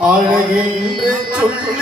அழகென்று சொல்லி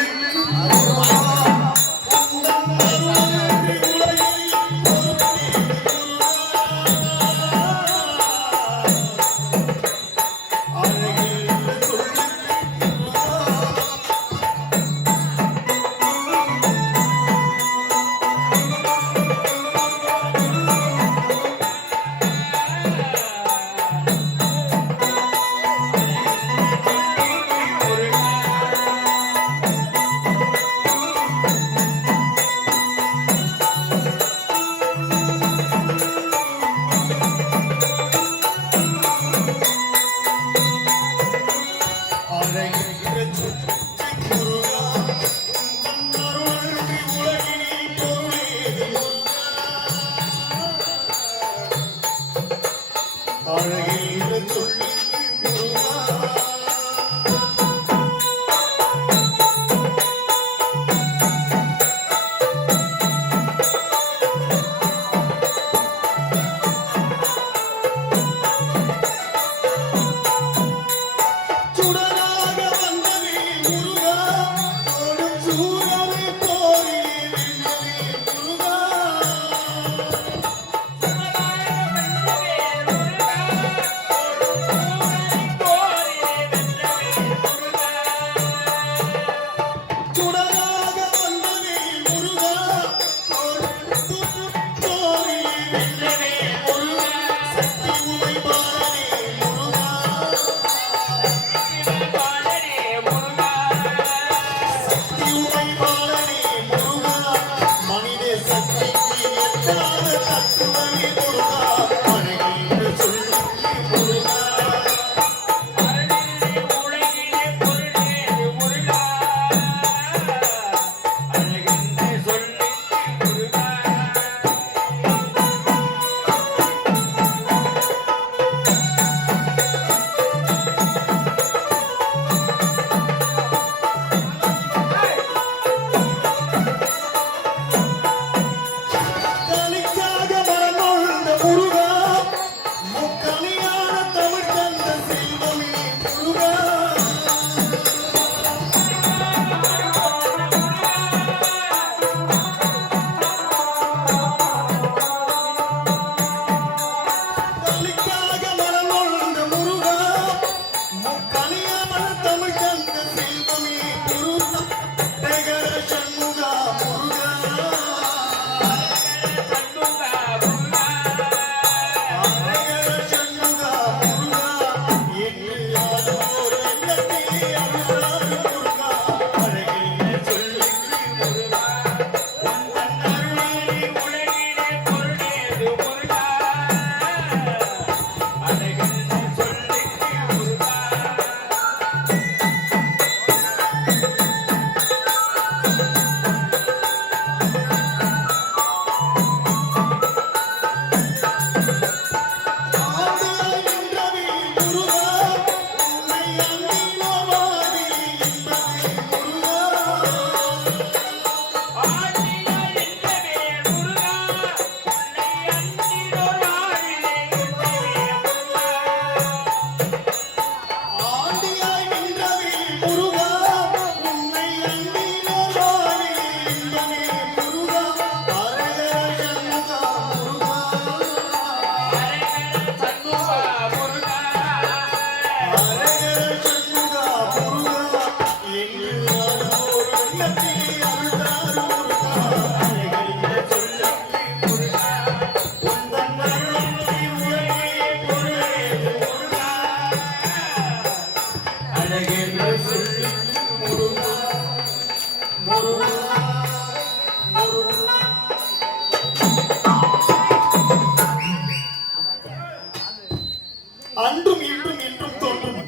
அன்றும் இன்றும் என்றும் தோன்றும்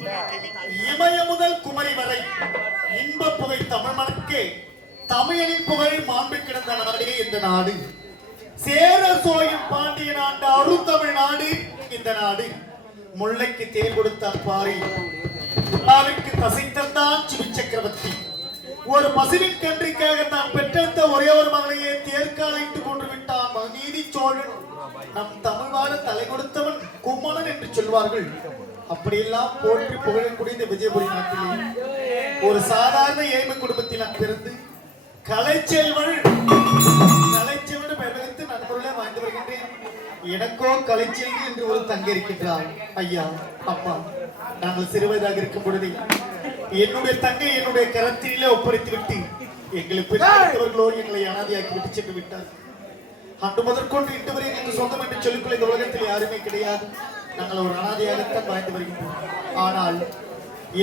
இமய முதல் குமரி வரை இன்ப புகை தமிழ் மணக்கே தமிழனின் புகழ் மாண்பு கிடந்த நாடே இந்த நாடு. சேர சோழன் பாண்டியன் ஆண்ட அருந்தமிழ் நாடு இந்த நாடு. முல்லைக்கு தேர் கொடுத்தான் பாரி, புலாவிற்கு தசை தந்தான் சிவி சக்கரவர்த்தி. ஒரு பசுவின் கன்றிக்காக தான் பெற்றெடுத்த ஒரே ஒரு மகளையே தேர்காலிட்டு கொண்டு விட்டான் மகநீதி சோழன். நம் தமிழ் வாழ தலை கொடுத்தவன் கும்மணன் என்று சொல்வார்கள். அப்படியெல்லாம் போற்றி புகழக்கூடிய இந்த விஜயபுரி நாட்டிலே ஒரு சாதாரண ஏழ்மை குடும்பத்தில் நான் பிறந்து கலைச்செல்வன் பெருமித்து நண்பர்களே வாழ்ந்து வருகின்றேன். எனக்கோ கலைச்செல்வி என்று ஒரு தங்கை இருக்கின்றார். ஐயா அம்மா, நாங்கள் சிறுவயதாக இருக்கும் பொழுது என்னுடைய தங்கை என்னுடைய கரத்திலே ஒப்படைத்து விட்டு எங்களுக்கு பிறந்தவர்களோ எங்களை அனாதையாக்கி விட்டு சென்று விட்டார். அன்று முதற்கொண்டு இன்று வரை எங்களுக்கு சொந்தம் என்று சொல்லிக்கொள்ள இந்த உலகத்தில் யாருமே கிடையாது. நாங்கள் ஒரு அனாதையாகத்தான் வாழ்ந்து வருகின்றோம். ஆனால்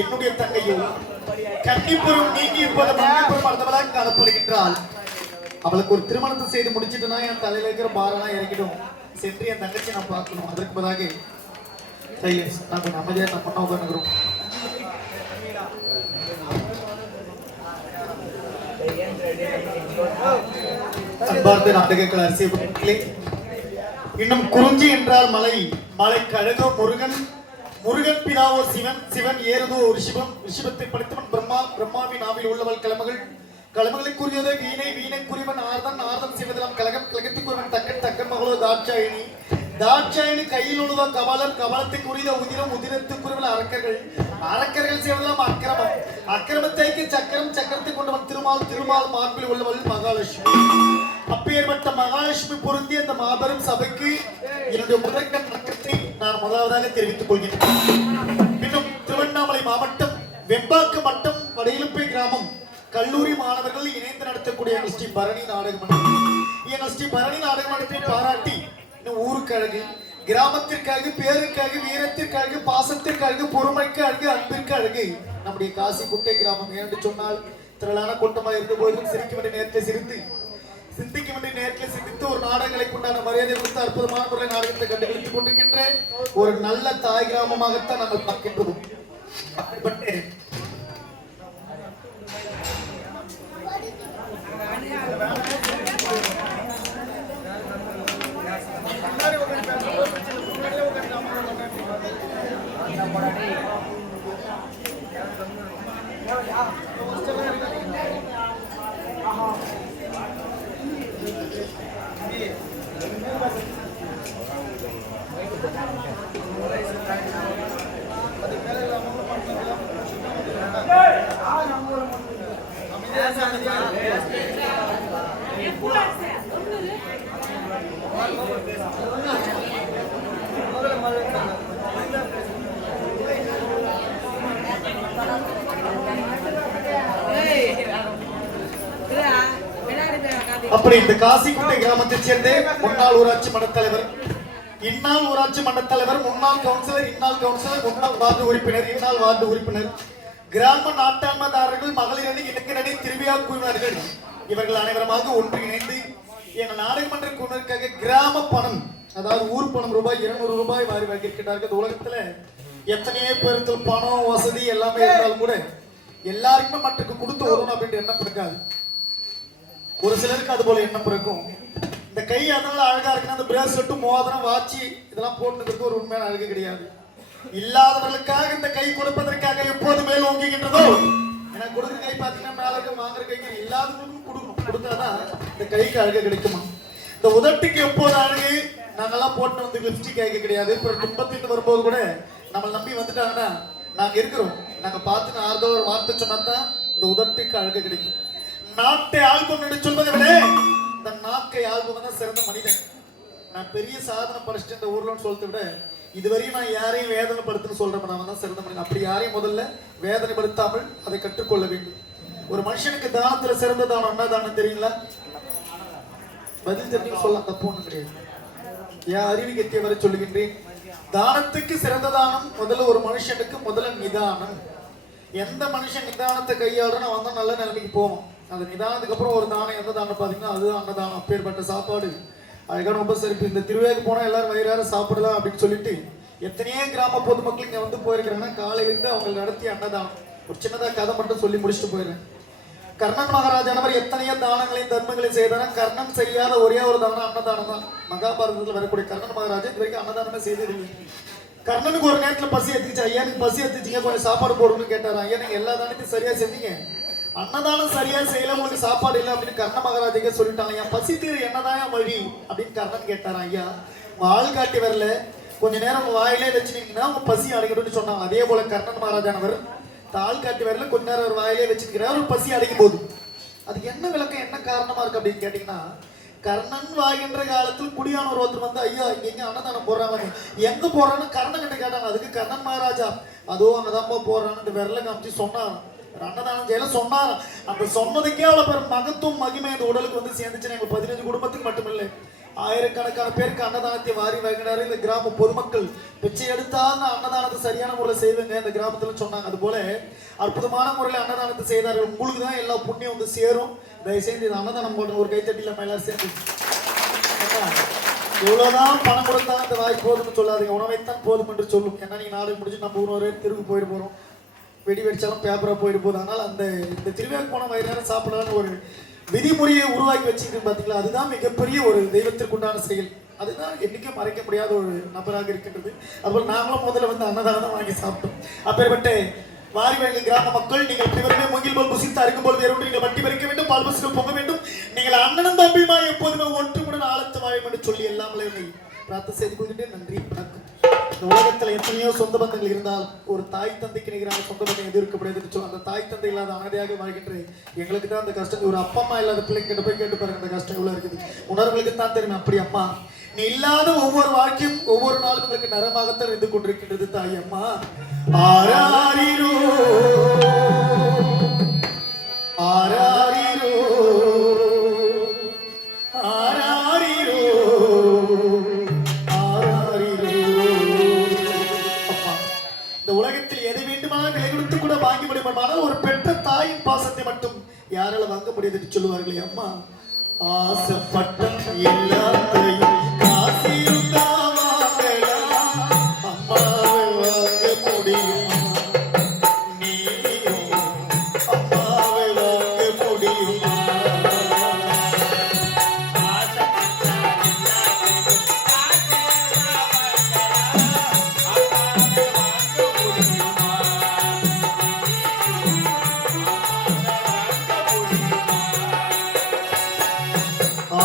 என்னுடைய தங்கையோ கன்னிப்புறம் நீங்கி இருப்பது மன்னிப்புறம் அடுத்தவளாக காணப்படுகின்றாள். அவளுக்கு ஒரு திருமணத்தை செய்து முடிச்சுட்டுனா என் தலையில இருக்கிற பாரெல்லாம் இறக்கிடும். சென்று என் தங்கச்சி நான் பார்க்கணும். அதற்கு பதிலாக சைலன்ஸ் நான் கொஞ்சம் அமைதியாக நான் பண்ண உட்காந்துக்கிறோம். அன்பார்ந்த நாடகங்கள் அரசியலே, இன்னும் குறிஞ்சி என்றால் மலை, மலை கழகோ முருகன், முருகன் பிதாவோ சிவன், சிவன் ஏறுதோ ஒரு சிவம், ரிஷபத்தை படித்தவன் பிரம்மா, பிரம்மாவின் ஆவில் உள்ளவள் கிழமகள், கலமகளுக்குரியதோ வீணை, வீணைக்குரியவன் ஆர்தன், ஆர்தன் செய்வதெல்லாம் கலகம், கலகத்துக்குரியவன் தக்கன், தக்கன் மகளோ தாட்சாயினி, தாட்சாயினி கையில் உழுவ கபாலம், கபாலத்துக்குரிய உதிரம், உதிரத்துக்குரியவன் அரக்கர்கள், அரக்கர்கள் செய்வதெல்லாம் அக்கிரமம், அக்கிரமத்தைக்கு சக்கரம், சக்கரத்தை கொண்டவன் திருமால், திருமால் மார்பில் உள்ளவள் மகாலட்சுமி. அப்பேற்பட்ட மகாலட்சுமி பொருந்திய அந்த மாபெரும் சபைக்கு என்னுடைய முதற்கண் வணக்கத்தை நான் முதலாவதாக தெரிவித்துக் கொள்கிறேன். இன்னும் திருவண்ணாமலை மாவட்டம் வெம்பாக்கம் வட்டம் வடையிலுப்பை கிராமம் கல்லூரி மாணவர்கள் இணைந்து நடத்தக்கூடிய எங்கள் ஸ்ரீ பரணி நாடக மன்றம். எங்கள் ஸ்ரீ பரணி நாடக மன்றத்தை பாராட்டி ஊருக்கழகு, கிராமத்திற்காக, பேருக்காக, வீரத்திற்காக, பாசத்திற்காக, பொறுமைக்காக, அன்பிற்காக நம்முடைய காசி குட்டை கிராமம் என்று சொன்னால் திரளான கூட்டமாக இருந்த போதும் சிரிக்க வேண்டிய நேரத்தில் சிரித்து, சிந்திக்க வேண்டிய நேரத்தில் சிந்தித்து ஒரு நாடகங்களை கொண்டாட மரியாதை கொடுத்து அற்புதமான முறை நாடகத்தை கண்டுபிடித்துக் கொண்டிருக்கின்ற ஒரு நல்ல தாய் கிராமமாகத்தான் நாங்கள் பார்க்கின்றோம். அப்படி இந்த காசிக்குட்டை கிராமத்தை சேர்ந்த முன்னாள் ஊராட்சி மன்ற தலைவர், இந்நாள் ஊராட்சி மன்ற தலைவர், முன்னாள் கவுன்சிலர், இந்நாள் கவுன்சிலர், முன்னாள் வார்டு உறுப்பினர், இந்நாள் வார்டு உறுப்பினர், கிராம நாட்டாண்மைதாரர்கள், மகளிர் அணி, இளைஞரணி, திருவிழா குழுவினர்கள் இவர்கள் அனைவருமாக ஒன்றிணைந்து எங்கள் நாடாளுமன்ற குழுவினருக்காக கிராம பணம், அதாவது ஊர் பணம் ரூபாய் 200 ரூபாய் வாரி வாங்கியிருக்கிறார்கள். உலகத்துல எத்தனையோ பேருக்கு பணம் வசதி எல்லாமே இருந்தாலும் கூட எல்லாருக்குமே மற்றக்கு கொடுத்து உதவணும் அப்படின்ற எண்ணம் இருக்காது. ஒரு சிலருக்கு அது போல எண்ணம் இருக்கும். இந்த கை அதனால அழகா இருக்குன்னா அந்த பிரேஸ்லெட், மோதிரம், வாட்சி இதெல்லாம் போட்டுக்கிறதுக்கு ஒரு உண்மையான அழகு கிடையாது. இல்லாதவர்களுக்காக இந்த கை கொடுப்பதற்காக எப்போது மேல் ஓங்குகின்றதோ, எனக்கு கொடுக்குற கை பார்த்தீங்கன்னா மேல இருக்க வாங்குற கைக்கு இல்லாதவங்களுக்கும் கொடுக்கணும். கொடுத்தாதான் இந்த கைக்கு அழகு கிடைக்குமா. இந்த உதட்டுக்கு எப்போது அழகு, நாங்கெல்லாம் போட்டு வந்து லிப்ஸ்டிக் அழகு கிடையாது. இப்போ துன்பத்திட்டு வரும்போது கூட நம்மளை நம்பி வந்துட்டாங்கன்னா நாங்க இருக்கிறோம், நாங்க பார்த்து ஆறுதல் ஒரு வார்த்தை சொன்னாதான் இந்த உதட்டுக்கு அழகு கிடைக்கும். நாட்டை ஆல்பம் என்று சொல்வதை விட இந்த நாக்கை ஆல்பம் தான் சிறந்த மனிதன். நான் பெரிய சாதனை படிச்சுட்டு இந்த ஊர்லன்னு சொல்றதை விட இதுவரையும் நான் யாரையும் வேதனைப்படுத்துன்னு சொல்றேன், நான் தான் சிறந்த மனிதன். அப்படி யாரையும் முதல்ல வேதனைப்படுத்தாமல் அதை கற்றுக்கொள்ள வேண்டும். ஒரு மனுஷனுக்கு தானத்துல சிறந்த தானம் என்ன தானம் தெரியுங்களா? பதில் தெரிஞ்சு சொல்லலாம், தப்பு ஒண்ணும் கிடையாது. என் அறிவுக்கு எத்திய வரை சொல்லுகின்றேன். தானத்துக்கு சிறந்த தானம் முதல்ல ஒரு மனுஷனுக்கு முதல்ல நிதானம். எந்த மனுஷன் நிதானத்தை கையாளுறோம் அவன் தான் நல்ல நிலைமைக்கு போவோம். அந்த நிதானத்துக்கு அப்புறம் ஒரு தானம், எந்த தானம் பார்த்தீங்கன்னா அதுதான் அன்னதானம். அப்பேற்பட்ட சாப்பாடு அழகான ரொம்ப சிறப்பு. இந்த திருவிழாக்கு போனால் எல்லாரும் வயிறார சாப்பிடலாம் அப்படின்னு சொல்லிட்டு எத்தனையோ கிராம பொதுமக்கள் இங்கே வந்து போயிருக்கிறாங்கன்னா காலையிலிருந்து அவங்க நடத்திய அன்னதானம். ஒரு சின்னதாக கதை மட்டும் சொல்லி முடிச்சுட்டு போயிடுறேன். கர்ணன் மகாராஜானவர் எத்தனையோ தானங்களையும் தர்மங்களையும் செய்தாரா, கர்ணன் செய்யாத ஒரே ஒரு தானம் அன்னதானம் தான். மகாபாரதத்தில் வரக்கூடிய கர்ணன் மகாராஜா இது வரைக்கும் அன்னதானமே செய்ததில்லை. கர்ணனுக்கு ஒரு நேரத்தில் பசி எடுத்துச்சு. ஐயா நீங்க பசி எடுத்துச்சிங்க, கொஞ்சம் சாப்பாடு போடணும்னு கேட்டாரா. ஐயா நீங்க எல்லா தானத்தையும் சரியா செஞ்சீங்க, அன்னதானம் சரியா செய்யல, உங்களுக்கு சாப்பாடு இல்லை அப்படின்னு கர்ண மகாராஜாக்கே சொல்லிட்டாங்க. என் பசி தீர என்னதான் வழி அப்படின்னு கர்ணன் கேட்டாரா. ஐயா உங்க ஆள் காட்டி வரல, கொஞ்ச நேரம் உங்க வாயிலே வச்சுனீங்கன்னா உங்க பசி அடைக்கணும்னு சொன்னாங்க. அதே போல கர்ணன் மகாராஜானவர் தாள் காட்டி வரல கொஞ்ச நேரம் ஒரு வாயிலே வச்சுக்கிறார் ஒரு பசி அடைக்கும் போது. அதுக்கு என்ன விளக்கம் என்ன காரணமா இருக்கு அப்படின்னு கேட்டீங்கன்னா, கர்ணன் வாகின்ற காலத்தில் குடியானவர் ஒருத்தர் வந்து ஐயா இங்க அன்னதானம் போடுறாங்க எங்க போறான்னு கர்ணன் கிட்ட கேட்டாங்க. அதுக்கு கர்ணன் மகாராஜா அதோ அங்கதான் போடுறான்னு இந்த விரல காமிச்சு சொன்னாராம். அன்னதானம் செய்யல சொன்னாராம். அந்த சொன்னதுக்கே அவ்வளவு பேர் மகத்துவம் மகிமை அந்த உடலுக்கு வந்து சேர்ந்துச்சுன்னா எங்க 15 குடும்பத்துக்கு மட்டுமில்லை ஆயிரக்கணக்கான பேருக்கு அன்னதானத்தை வாரி வாங்கினாரு இந்த கிராம பொதுமக்கள். பிச்சை எடுத்தால் அன்னதானத்தை சரியான முறையில் செய்வாங்க இந்த கிராமத்துல சொன்னாங்க. அது போல அற்புதமான முறையில் அன்னதானத்தை செய்தார்கள். உங்களுக்கு தான் எல்லா புண்ணியம் வந்து சேரும். தயவுசெய்து இது அன்னதானம் போடுற ஒரு கைத்தட்டி நம்ம எல்லாரும் சேர்ந்து எவ்வளவுதான் பணம் கொடுத்தாலும் இந்த வாய் போதும்னு சொல்லாதீங்க, உணவைத்தான் போதும் என்று சொல்லும். ஏன்னா நீங்க நாடு முடிச்சு நம்ம ஊர் தெருவுக்கு போயிட்டு போறோம், வெடி வெடிச்சாலும் பேப்பரா போயிட்டு போகுது. அதனால அந்த இந்த திருவிழாக்கு போன வயிறு நேரம் சாப்பிடலான்னு ஒரு விதிமுறையை உருவாக்கி வச்சுக்கிட்டு பார்த்தீங்களா, அதுதான் மிகப்பெரிய ஒரு தெய்வத்திற்குண்டான செயல். அதுதான் என்னைக்கும் மறைக்க முடியாத ஒரு நபராக இருக்கின்றது. அதுபோல் நாங்களும் முதல்ல வந்து அன்னதானம் தான் வாங்கி சாப்பிட்டோம். அப்பேற்பட்ட வாரிவயல் கிராம மக்கள், நீங்கள் பிறருமே மூங்கில் போல் புசித்து அருகும் போல் வேறு நீங்கள் வட்டி பறிக்க வேண்டும், பால் பசுகள் பொங்க வேண்டும், நீங்கள் அண்ணனும் தம்பியுமா எப்போதுமே ஒன்றுமுடன் ஆழத்து வாழும் என்று சொல்லி எல்லாமே பிரார்த்தனை செய்து கொள்கின்றேன். நன்றி, வணக்கம். இந்த உலகத்துல எத்தனையோ சொந்த பந்தங்கள் இருந்தால் ஒரு தாய் தந்தைக்கு நிகரான சொந்த பந்தம் எது இருக்க முடியாது சொல்லுவோம். அந்த தாய் தந்தை இல்லாத அனாதையாக வாழ்கின்ற எங்களுக்கு தான் அந்த கஷ்டம். ஒரு அப்பா அம்மா இல்லாத பிள்ளைங்க கிட்ட போய் கேட்டு பாருங்க அந்த கஷ்டம் எவ்வளவு இருக்குது. உணர்வுகளுக்கு தான் தெரியும். அப்படி அம்மா நீ இல்லாத ஒவ்வொரு வாழ்க்கையும் ஒவ்வொரு நாளும் உங்களுக்கு நரமாகத்தான் இருந்து கொண்டிருக்கின்றது தாய் அம்மா. ஆராரிரோ ஆராரிரோ ஆராரிரோ வாங்கி முடியும். ஆனால் ஒரு பெற்ற தாயின் பாசத்தை மட்டும் யாரால வாங்க முடியாது என்று சொல்லுவார்களே அம்மா. ஆசைப்பட்ட எல்லாத்தையும் காசு இருந்தா வாங்கலாம், அம்மாவை வாங்க முடியுமா? நீயும் அம்மாவை வாங்க முடியுமா?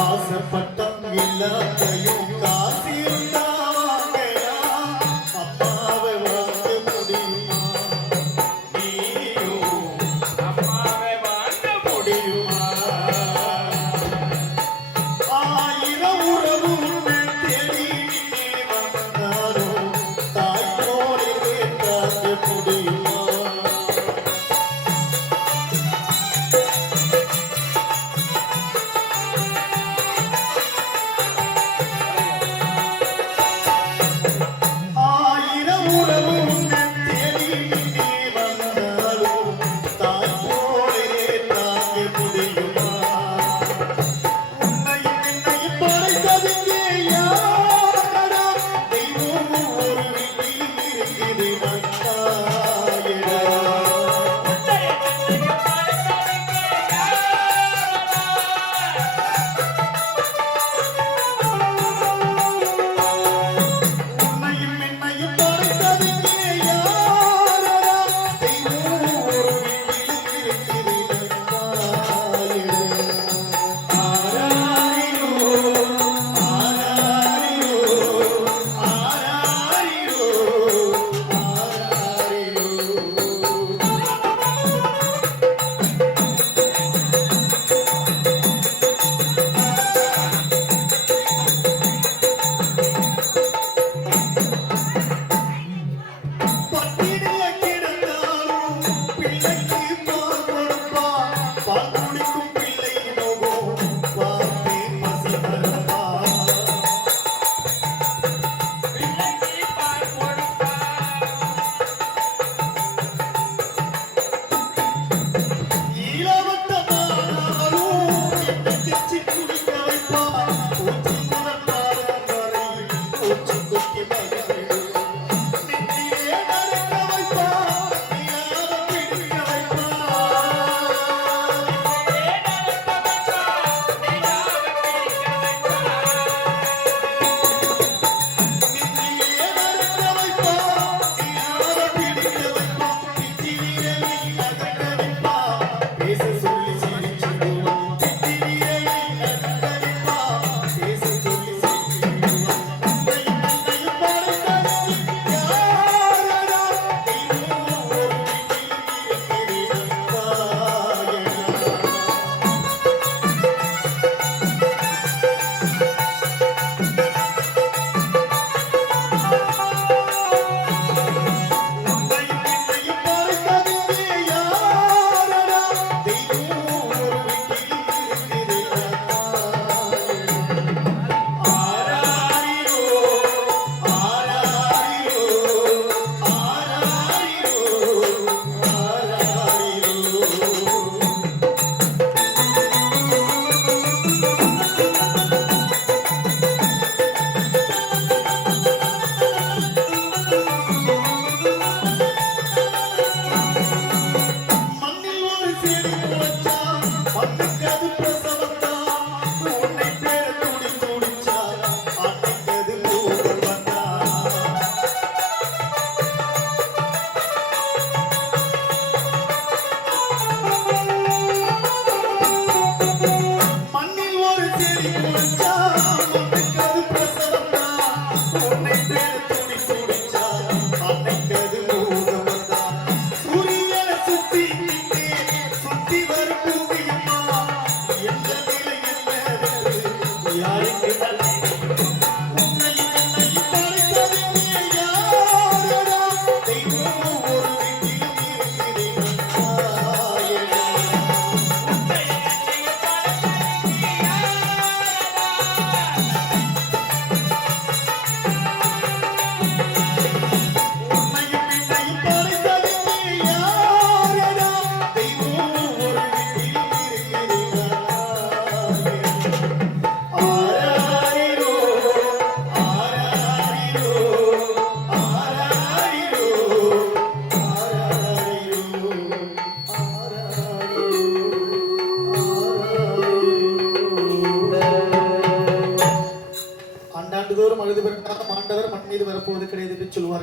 ஆசைப்பட்டம் எல்லாத்தையும் காசு இருந்தா வாங்கலாம், அம்மாவை வாங்க முடியுமா? நீயும் அம்மாவை வாங்க முடியுமா? ஆயிரம் உறவு தேடி நீ வந்தாலும் தாய் போலே தாங்க முடியுமா?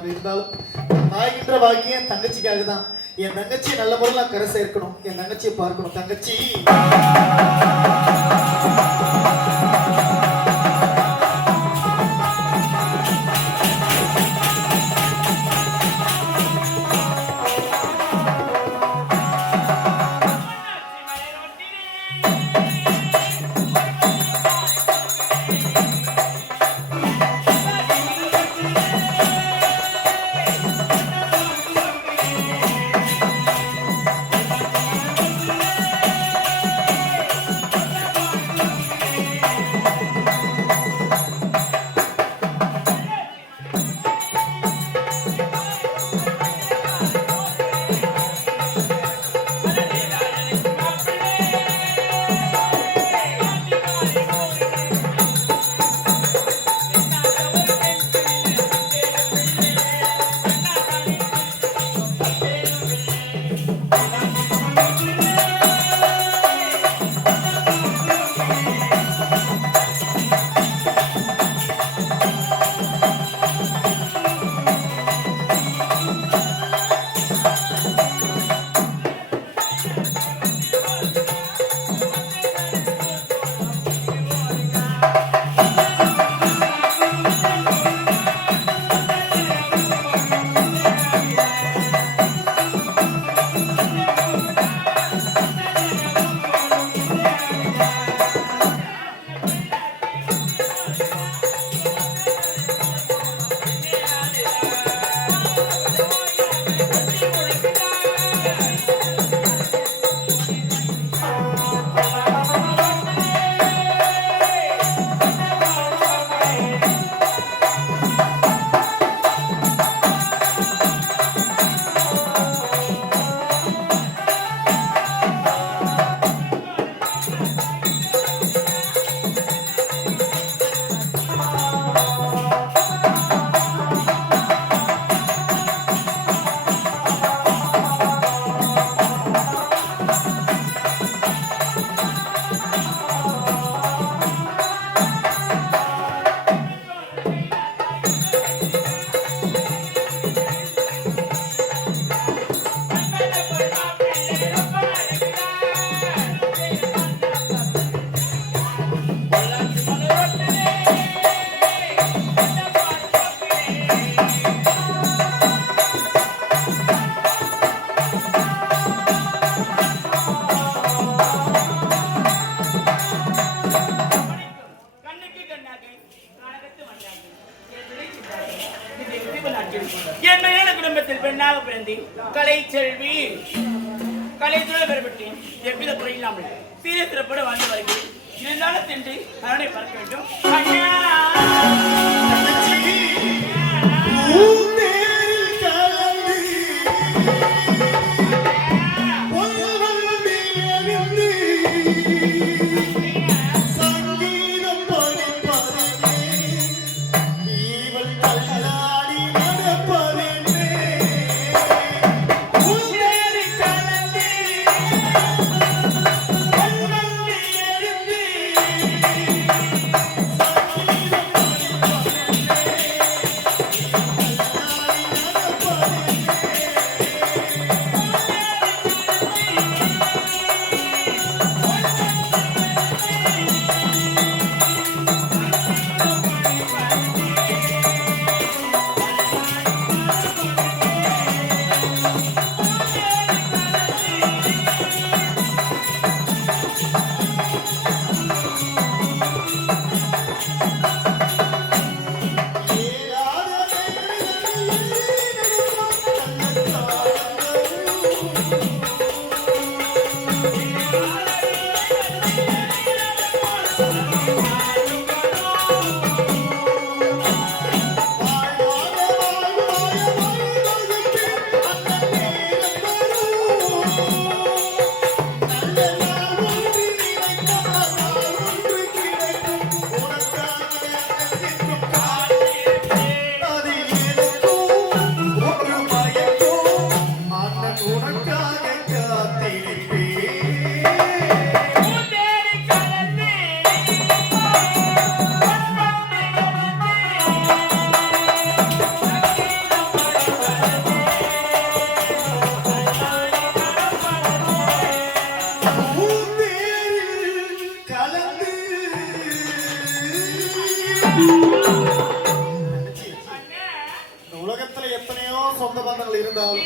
இருப்பார்கள். இருந்தாலும் ஆகின்ற வாக்கியம் என் தங்கச்சிக்காக தான். என் தங்கச்சி நல்ல முறையில் நான் கரை சேர்க்கணும். என் தங்கச்சியை பார்க்கணும். தங்கச்சி என் குடும்பத்தில் பெண்ணாக பிறந்தேன். கலை செல்வி கலைத்துறை பெறப்பட்டேன். எவ்வித குறையில்லாமல் சீர சிறப்போடு வாழ்ந்து வருகிறேன். இருந்தாலும் சென்று அரனை பார்க்க வேண்டும்.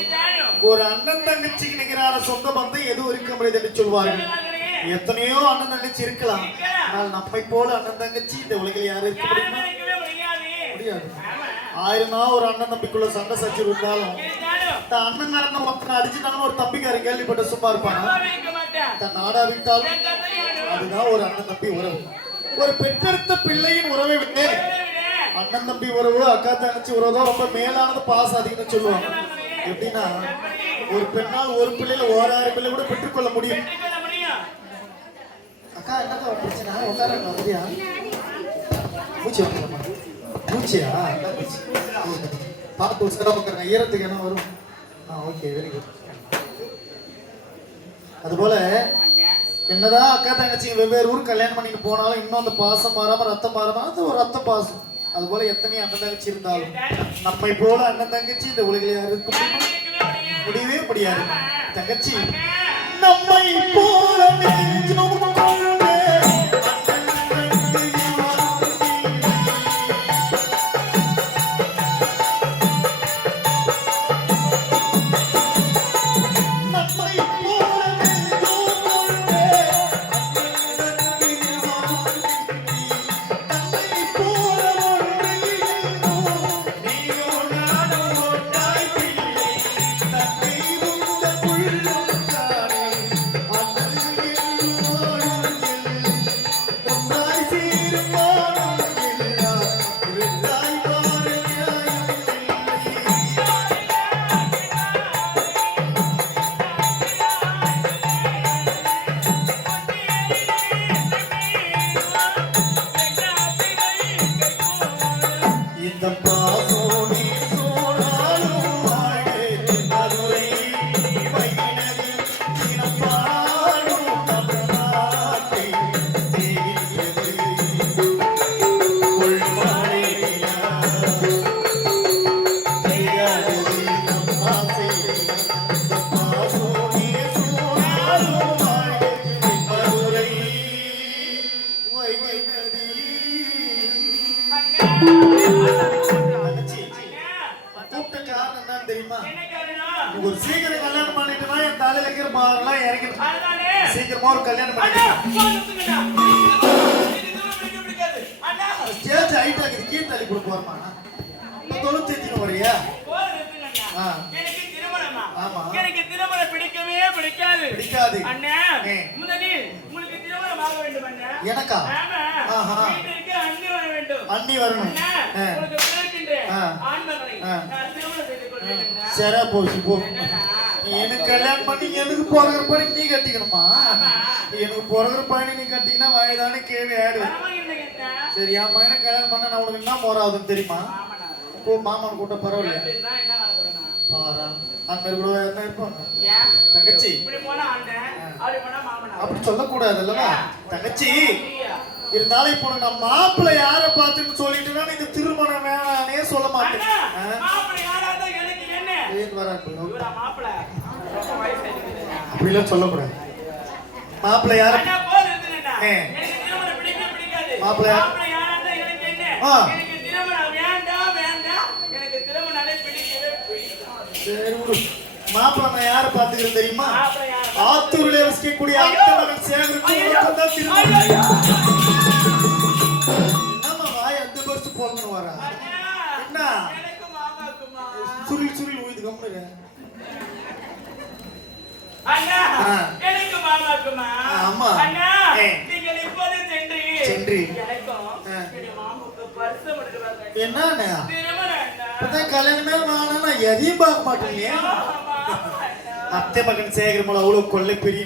இருந்தாலும் ஒரு அண்ணன் தங்கச்சிக்கு நிகரான சொந்த பந்தம் எதுவும் இருக்க முடியாது என்று சொல்வார்கள். சொல்லுவாங்களே, எத்தனையோ அண்ணன் தங்கச்சி இருக்கலாம், ஆனால் நம்மை போல அண்ணன் தங்கச்சி இந்த உலகில் யாரும் இருக்க யாருமே முடியுமா? இருக்கவே முடியாது. முடியாது. ஆமா. ஆயிரம் தான் ஒரு அண்ணன் தம்பிக்குள்ள சண்டை சச்சரவு இருந்தாலும் இருந்தாலும் தன் அண்ணன் ஒருத்தனை அடிச்சுட்டாலும் ஒரு தம்பிக்காரன் கேள்விப்பட்ட சும்மா இருப்பானா? அம்மாவே இருக்க மாட்டேன். தன் நாடா விட்டாலும் என் தந்தையானோ அதுதான் ஒரு அண்ணன் தம்பி உறவு. ஒரு பெற்றெடுத்த பிள்ளையின் உறவை விட அண்ணன் தம்பி உறவு, அக்கா தங்கச்சி உறவு தான் ரொம்ப மேலானது, பாசம் அதிகம்னு சொல்லுவாங்க. எப்படின்னா ஒரு பெண்ணால் ஒரு பிள்ளையில 1000 பிள்ளை கூட பெற்றுக்கொள்ள முடியும். பெற்றுக்கொள்ள முடியும். அக்கா என்னக்கா பிரச்சனை? உட்கார அப்படியா? மூச்சு வந்துடுமா? மூச்சியா? பார்த்து உட்கார உட்கார ஈரத்துக்கு என்ன வரும்? Okay, very good. அதுபோல என்னதான் அக்கா தங்கச்சி வெவ்வேறு ஊர் கல்யாணம் பண்ணிட்டு போனாலும் இன்னும் அந்த பாசம் மாறாம ரத்தம் மாறாம அது ஒரு ரத்த பாசம். அது போல எத்தனை அண்ணன் தங்கச்சி இருந்தாலும் நம்மை போல அண்ணன் தங்கச்சி இந்த உலகில் யாரும் இருக்க முடியவே முடியாது. தங்கச்சி நம்மை போல நெஞ்சம் கொண்ட ஒரு சீக்கிரம் கல்யாணம் பண்ணிட்டுனா என் தலையில இருக்கிற பாரெல்லாம் இறங்கி சீக்கிரமா ஒரு கல்யாணம் பண்ணிட்டு ஸ்டேஜ் ஹைட் ஆகுது, கீழே தள்ளி கொடுக்க வரமா? தொண்ணூத்தி வரையா? ஆமா, எனக்கு திருமணம் பிடிக்கவே பிடிக்காது. பிடிக்காது. அண்ணா, முதலில் உங்களுக்கு திருமணம் ஆக வேண்டும் அண்ணா. எனக்கா? ஆமா. வீட்டிற்கு அண்ணி வர வேண்டும். அண்ணி வரணும். அண்ணா, உங்களுக்கு பிறக்கின்ற ஆண் மகனை நான் திருமணம் செய்து கொள்வேன் அண்ணா. சரா போச்சு போ. எனக்கு கல்யாணம் பண்ணி எனக்கு போகிற பணி நீ கட்டிக்கணுமா? எனக்கு போகிற பணி நீ கட்டிக்கினா வயதான கேள்வி ஆடு. சரி, என் மகனை கல்யாணம் பண்ண நான் உனக்கு என்ன போறாதுன்னு தெரியுமா? போ, மாமன் கூட்ட பரவாயில்லையா? பாரா அந்த மாதிரி கூட என்ன இருப்பாங்க தங்கச்சி. அப்படி சொல்லக்கூடாது அல்லவா தங்கச்சி? இருந்தாலும் இப்போ நம்ம மாப்பிள்ளை யார பார்த்துன்னு சொல்லிட்டுனா இந்த திருமணம் வேணானே சொல்ல மாட்டேன். அப்படிலாம் சொல்லக்கூடாது. மாப்பிள்ளை யார மாப்பிள்ளை மாப்பிள்ளை நான் யார பாத்துக்கிறேன் தெரியுமா? ஆத்தூர்ல வசிக்கக்கூடிய அத்தை மகன் சேகருக்கு தான் திருமணம். என்னம்மா வாய் அந்த பர்ஸ் போடணும் வரா? என்ன சுருள் சுருள் ஊது கம்முரு. அண்ணா, எனக்கு மாமாக்குமா? ஆமா. அண்ணா, நீங்கள் இப்போது சென்று எனக்கும் மாமாவுக்கு பரிசு கொடுத்து என்னண்ணா திருமணம் அண்ணா. இப்பதான் கல்யாணமே வேணா நான் எதையும் பார்க்க மாட்டேங்க. அத்தை மகன் சேகர் மேல அவ்வளவு கொள்ளை பெரிய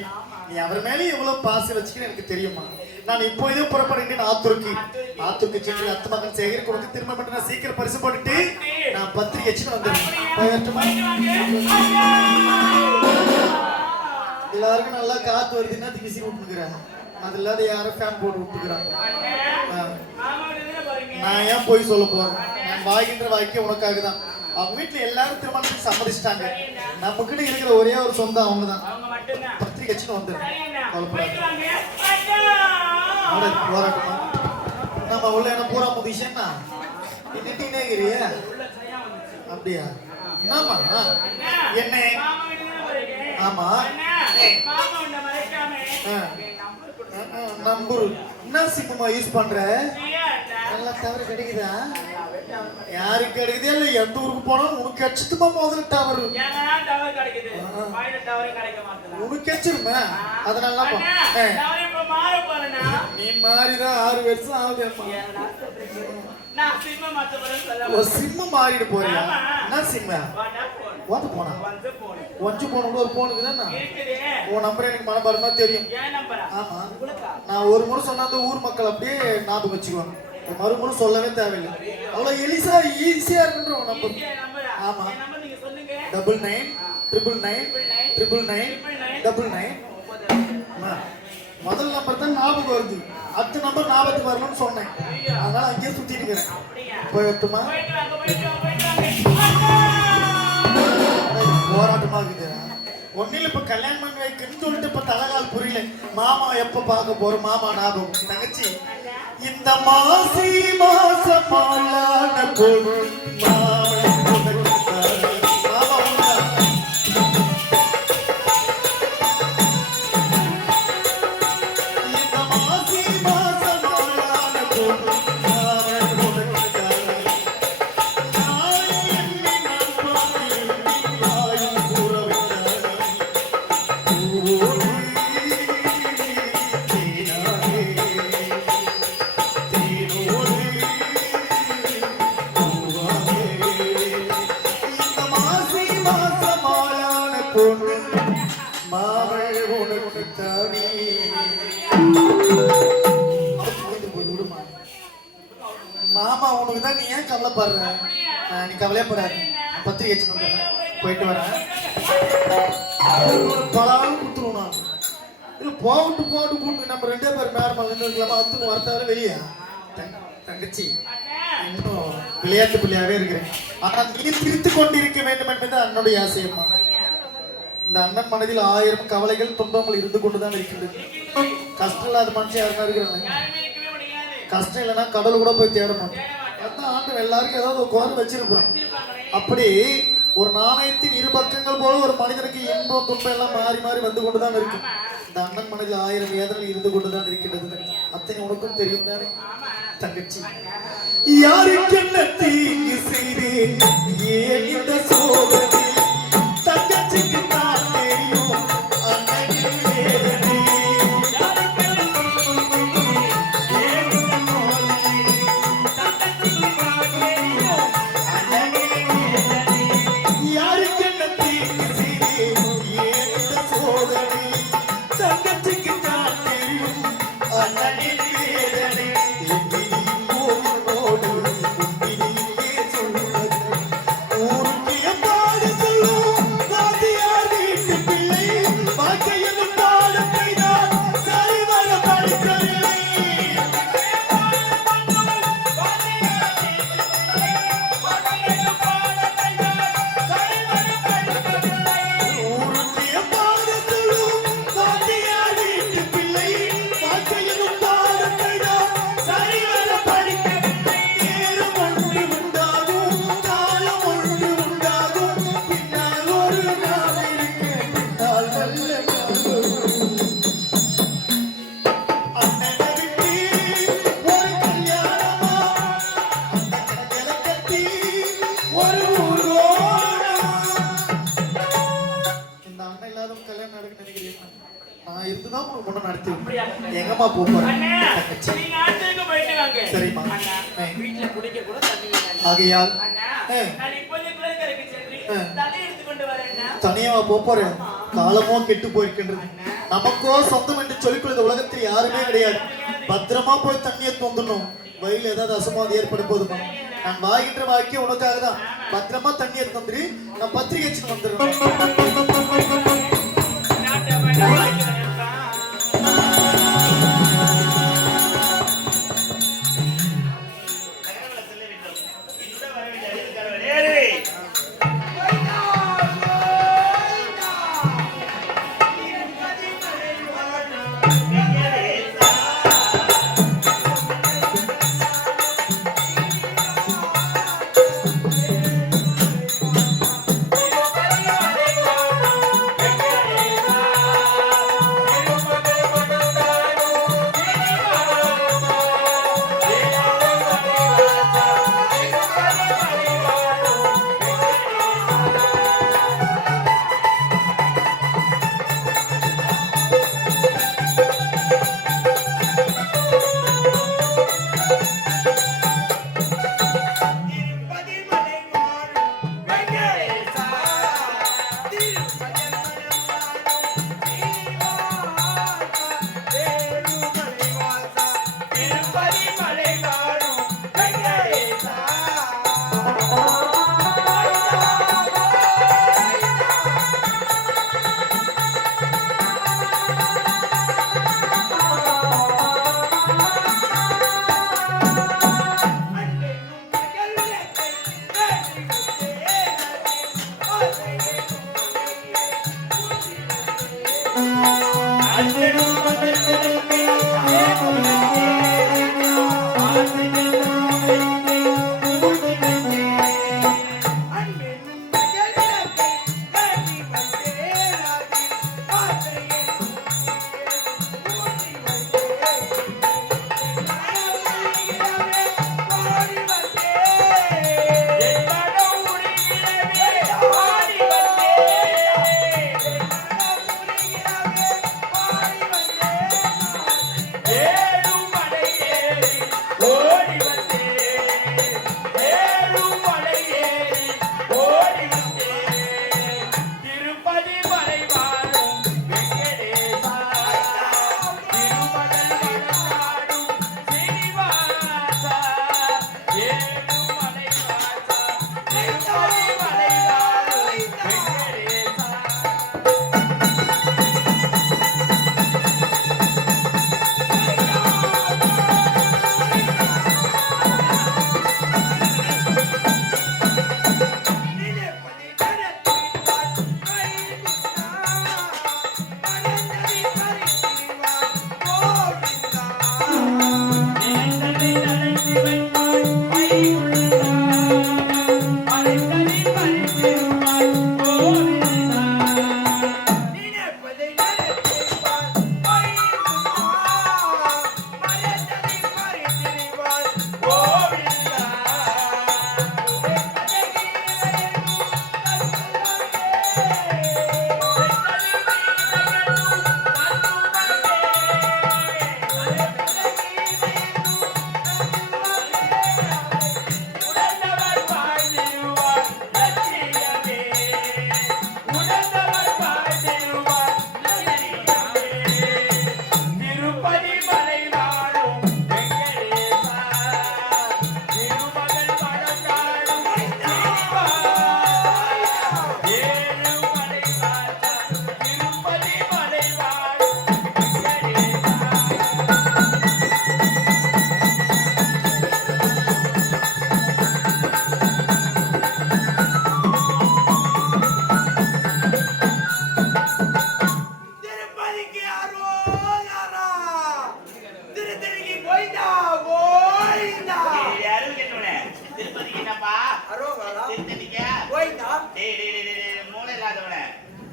நீ அவர் மேலே எவ்வளவு பாசம் வச்சுக்கன்னு எனக்கு தெரியுமா? நான் இப்போ இதே புறப்படுகிறேன் ஆத்தூருக்கு சென்று அத்தை மகன் சேகர் கொடுத்து திரும்ப மட்டும் நான் சீக்கிரம் பரிசு போட்டுட்டு நான் பத்திரிக்கை வச்சுட்டு வந்துடுறேன். எல்லாருக்கும் நல்லா காத்து வருதுன்னா திசி விட்டுக்கிறேன். அது இல்லாத யாரும் ஃபேன் போட்டு விட்டுக்கிறாங்க. நான் ஏன் போய் சொல்ல போறேன்? நான் வாய்கின்ற வாய்க்கே உனக்காக தான். அவங்க வீட்டுல எல்லாரும் திருமணத்துக்கு சம்மதிச்சிட்டாங்க. நமக்குன்னு இருக்கிற ஒரே ஒரு சொந்தம் அவங்க தான். பத்திரிக்கை வச்சுன்னு வந்துடுறேன். போராட்டமா நம்ம உள்ள என்ன பூரா முதிச்சேன்னா நின்றுட்டீங்கன்னே இருக்கிறிய? அப்படியா? என்னம்மா அண்ணா, என்ன மாமா வீட்டுக்கு தான் போயிருக்கேன். ஆமா அண்ணா, மாமா உன்னை மறைக்காம ஆ. என் number கொடுத்து நம்பர் என்ன சிம்மா யூஸ் பண்ற சரியா அண்ணா? நல்லா டவர் கிடைக்குதா யாருக்கு கிடைக்குதே இல்ல எந்த ஊருக்கு போனாலும் உனக்கு கிடைச்சதுமா முதல்ல டவர் எங்கனா tower கிடைக்குது. வாயில tower கிடைக்க மாட்டேங்குது. உனக்கு கிடைச்சிருமா அதனால அண்ணா, நான் இப்ப மாற போறேன்னா, நீ மாறிதான் 6 வருஷம் ஆகுதேம்மா என் நஷ்டத்துக்கு நான் சிம்ம மாத்த போறேன்னு சொல்ல ஒரு சிம்ம மாறிடு போறியா ஆமா. என்ன சிம்ம வாடா போன். ஓட்டு போனா வந்து போன். ஒஞ்சு போன ஒரு போனுக்கு தானே இருக்குதே. உன் நம்பர் எனக்கு மனப்பாடமா தெரியும் என் நம்பரா? ஆமா உங்களுக்கா? நான் ஒரு முறை சொன்னா அந்த ஊர் மக்கள் அப்படியே ஞாபகம் வச்சுக்குவாங்க மறுமுறை சொல்லவே தேவையில்லை அவ்வளவு ஈஸியா இருக்குன்ற உன் நம்பர் என் நம்பரா? ஆமா. என் நம்பர் நீங்க சொல்லுங்க. 9999999999 முதல் நம்பர் தான் ஞாபகம் வருது அடுத்த நம்பர் ஞாபகத்துக்கு வரணும்னு சொன்னேன் அதனால அங்கேயே சுத்திட்டு இருக்கிறேன் அப்படியா? போயிட்டுமா போயிட்டு வாங்க, போயிட்டு வாங்க, போயிட்டு வாங்க. போராட்டமா இருக்குது ஒன்னில இப்ப கல்யாணம் பண்ணி வைக்கணும்னு சொல்லிட்டு இப்ப தலைகால் புரியல மாமா எப்ப பார்க்க போறோம் மாமா ஞாபகம் தங்கச்சி இந்த மாசி மாசமாலான பொண்ணு மாமன் புகழ்ந்தாரு. மாமா உண்டா? இந்த மாசி மாசமாலான பொண்ணு மாமன் புகழ்ந்தாரு. நாளை எண்ணி நான் பார்க்கிறேன் தாயும் கூறவிட்டாரு. ஓடி தேனாரே மாவள் உனக்கு தானே மாமா உனக்கு தான் நீ ஏன் கவலைப்படுற நீ கவலையப்படாது பத்திரிகை வச்சு போயிட்டு வரேன் பலாலும் கொடுத்துருவோம் நான் இல்லை போட்டு போட்டு நம்ம 2 பேர் மேடம் இருக்கலாமா அதுக்கு வரத்தால வெளியா தங்கச்சி இன்னும் விளையாட்டு பிள்ளையாவே இருக்கிறேன் ஆனால் நீ திருத்து கொண்டிருக்க வேண்டும் என்பது அண்ணனுடைய ஆசையம்மா இந்த அண்ணன் மனதில் 1000 கவலைகள் துன்பங்கள் இருந்து கொண்டுதான் இருக்கின்றது கஷ்டம் இல்லாத மனுஷன் யாருன்னா இருக்கிறாங்க யாருமே இருக்கவே முடியாது. கஷ்டம் இல்லைன்னா கடவுள் கூட போய் தேட மாட்டோம் அதான் ஆண்டு எல்லாருக்கும் ஏதாவது ஒரு குறை வச்சிருக்கிறோம் அப்படி ஒரு நாணயத்தின் 2 பக்கங்கள் போல ஒரு மனிதனுக்கு இன்பம் துன்பம் எல்லாம் மாறி மாறி வந்து கொண்டுதான் இருக்கு இந்த அண்ணன் மனதில் 1000 வேதனை இருந்து கொண்டுதான் இருக்கின்றது அத்தனை உனக்கும் தெரியும் தானே தங்கச்சி யாருக்கு என்ன தீங்கு செய்தேன் ஏன் இந்த சோதனை தங்கச்சிக்கு தான் தெரியும் அண்ணனின் வேதனை யாருக்கு என்ன தீங்கு செய்தேன் ஏன் இந்த சோதனை தங்கச்சிக்கு தான் தெரியும் அண்ணனின் வேதனை என் விதியின் போனோடு உன் விதியே சொல்வது ஊருக்கு எப்பாடு சொல்லும் வாத்தியார் வீட்டு பிள்ளை வாழ்க்கையில் பாடத்தை தான் சரிவர படிக்கவில்லை ஊருக்கு எப்பாடு சொல்லும் வாத்தியார் வீட்டு பிள்ளை வாழ்க்கையில் பாடத்தை தான் சரிவர படிக்கவில்லை நேரம் ஒன்று உண்டாகும் காலம் ஒன்று உண்டாகும் பின்னால் ஒரு நாள் இருக்கு பின்னால் நல்ல நாள் வரும். அண்ணனை விட்டு ஒரு கல்யாணமா அந்த கணக்கில கட்டி ஒரு ஊரோடமா இந்த அண்ணன் இல்லாத கல்யாணம் நடக்க நினைக்கிறேன் நான் இருந்துதான் உனக்கு முன்ன நடத்தி எங்கம்மா போறேன் அண்ணா, தங்கச்சி நீங்க ஆத்துக்கு போயிட்டு வாங்க. சரிம்மா. அண்ணா, வீட்டுல குடிக்க கூட தண்ணி வேண்டாம். ஆகையால் அண்ணா, ஏ. நான் இப்போதைக்கு குளக்கரைக்கு சென்று தண்ணி எடுத்துக்கொண்டு வரேன்னா. தனியாவா போறேன் காலமோ கெட்டு போயிருக்கின்றது நமக்கோ சொந்தம் என்று சொல்லிக்கொள்ள இந்த உலகத்தில் யாருமே கிடையாது பத்திரமா போய் தண்ணியை தொந்தணும் வயலில் ஏதாவது அசமாதி ஏற்படும் போதுமா நான் வாய்கின்ற வாக்கியம் உனக்காக தான் பத்திரமா தண்ணியை தந்துரு நான் பத்திரிகை வச்சுட்டு வந்துடுறேன் நாட்டை வேண்டாம், வாங்கிக்கிறேன்ப்பா.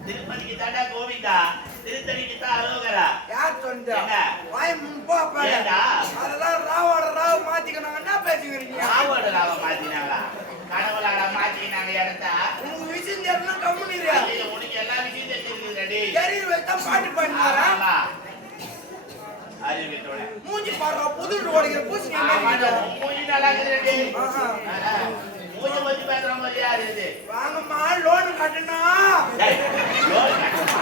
திருப்பதிக்கு தாண்டா கோவிந்தா, திருத்தணிக்கு தான் அரோகரா. யார் சொன்னா? என்ன? வாய் முன்பா பாரு. ஏண்டா? அதெல்லாம் ராவோட ராவ மாத்திக்கணும். என்ன பேசிக்கிறீங்க? ராவோட ராவ மாத்தினாங்களா? கடவுளாட மாத்தினாங்க இடத்த. உங்க விஷயம் தெரியணும் கம்முனிரியா. ஐயோ, உனக்கு எல்லா விஷயம் தெரிஞ்சிருக்குதுடி. எரியில் வச்சா பாட்டு பாடுறாரா? ஆமா. அறிவிட்டோட. மூஞ்சி பாரு, புதுட்டு ஓடிக்கிற பூசி ஆமாடா, மூஞ்சி நல்லா இருக்குதுடி. ஆஹா. மூஞ்சி வச்சு பேசுற மாதிரி யார் இது? வாங்கம்மா லோன் கட்டணும். டேய், லோன் கட்டணுமா?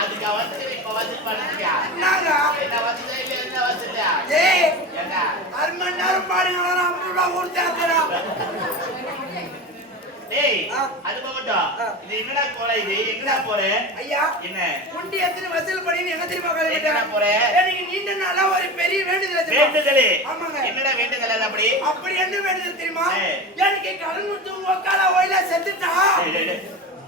அதுக்கு வந்து இப்ப வந்து பண்ணுறியா? என்னங்க? என்ன வசதி இல்ல, என்ன வசதியா? ஏய், என்ன? 1/2 மணி நேரம் பாடுங்களா, 50 ரூபா கொடுத்தா டேய், அது போகட்டும். இது என்னடா கோலை இது? எங்கடா போற? ஐயா, என்ன? குண்டி எத்தனை வசூல் பண்ணி என்ன தெரியுமா எங்கடா கேட்டேன்? போற? எனக்கு நீண்ட நாளா ஒரு பெரிய வேண்டுதல் தெரியுமா? வேண்டுதலே? ஆமாங்க. என்னடா வேண்டுதல் அது அப்படி? அப்படி என்ன வேண்டுதல் தெரியுமா? ஏய். எனக்கு கடன் கொடுத்து உக்கால ஓயில செத்துட்டா. டேய், டேய், டேய்.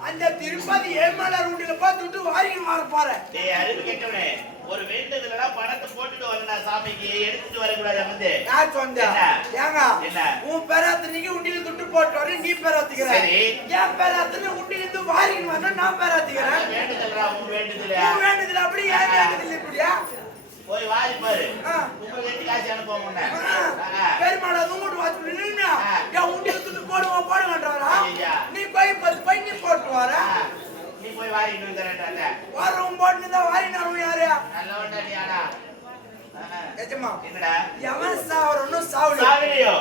அந்த திருப்பதி ஏமாளர் உண்டில பார்த்துட்டு வாரிக்கு மாறப்பாரு. டேய், அறிவு கேட்டவனே, ஒரு வேண்டுதலடா பணத்தை போட்டுட்டு வரணும் சாமிக்கு, எடுத்துட்டு வர கூடாது வந்து. யார் சொன்னா? என்ன? ஏங்க? என்ன? உன் பேராத்தனைக்கு உண்டில துட்டு போட்டு வர நீ பேராத்துக்கிற. சரி. என் பேராத்தனை உண்டில இருந்து வாரிக்கு வரணும் நான் பேராத்துக்கிறேன். வேண்டுதல்டா, உன் வேண்டுதலா? உன் வேண்டுதல் அப்படி ஏன் வேண்டுதல் இப்படியா? போய் வாரி பாரு. ஆ. உங்க வீட்டு காசு அனுப்புவோம் உன்னை. பெருமாள் அதுவும் கூட வாச்சு நின்னா என் உண்டில துட்டு போடுங்கன்றாரா? ஐயா. நீ போய் 10 பண்ணி போட்டு வர. நீ போய் வாரிட்டு வந்துடுறேன்டா. வரவும் போட்டு தான் வாரி நான் யாரு? நல்லவன்டா நீ ஆனா. எஜமா, என்னடா? எவன் சாவரணும் சாவல. சாவிலியோ?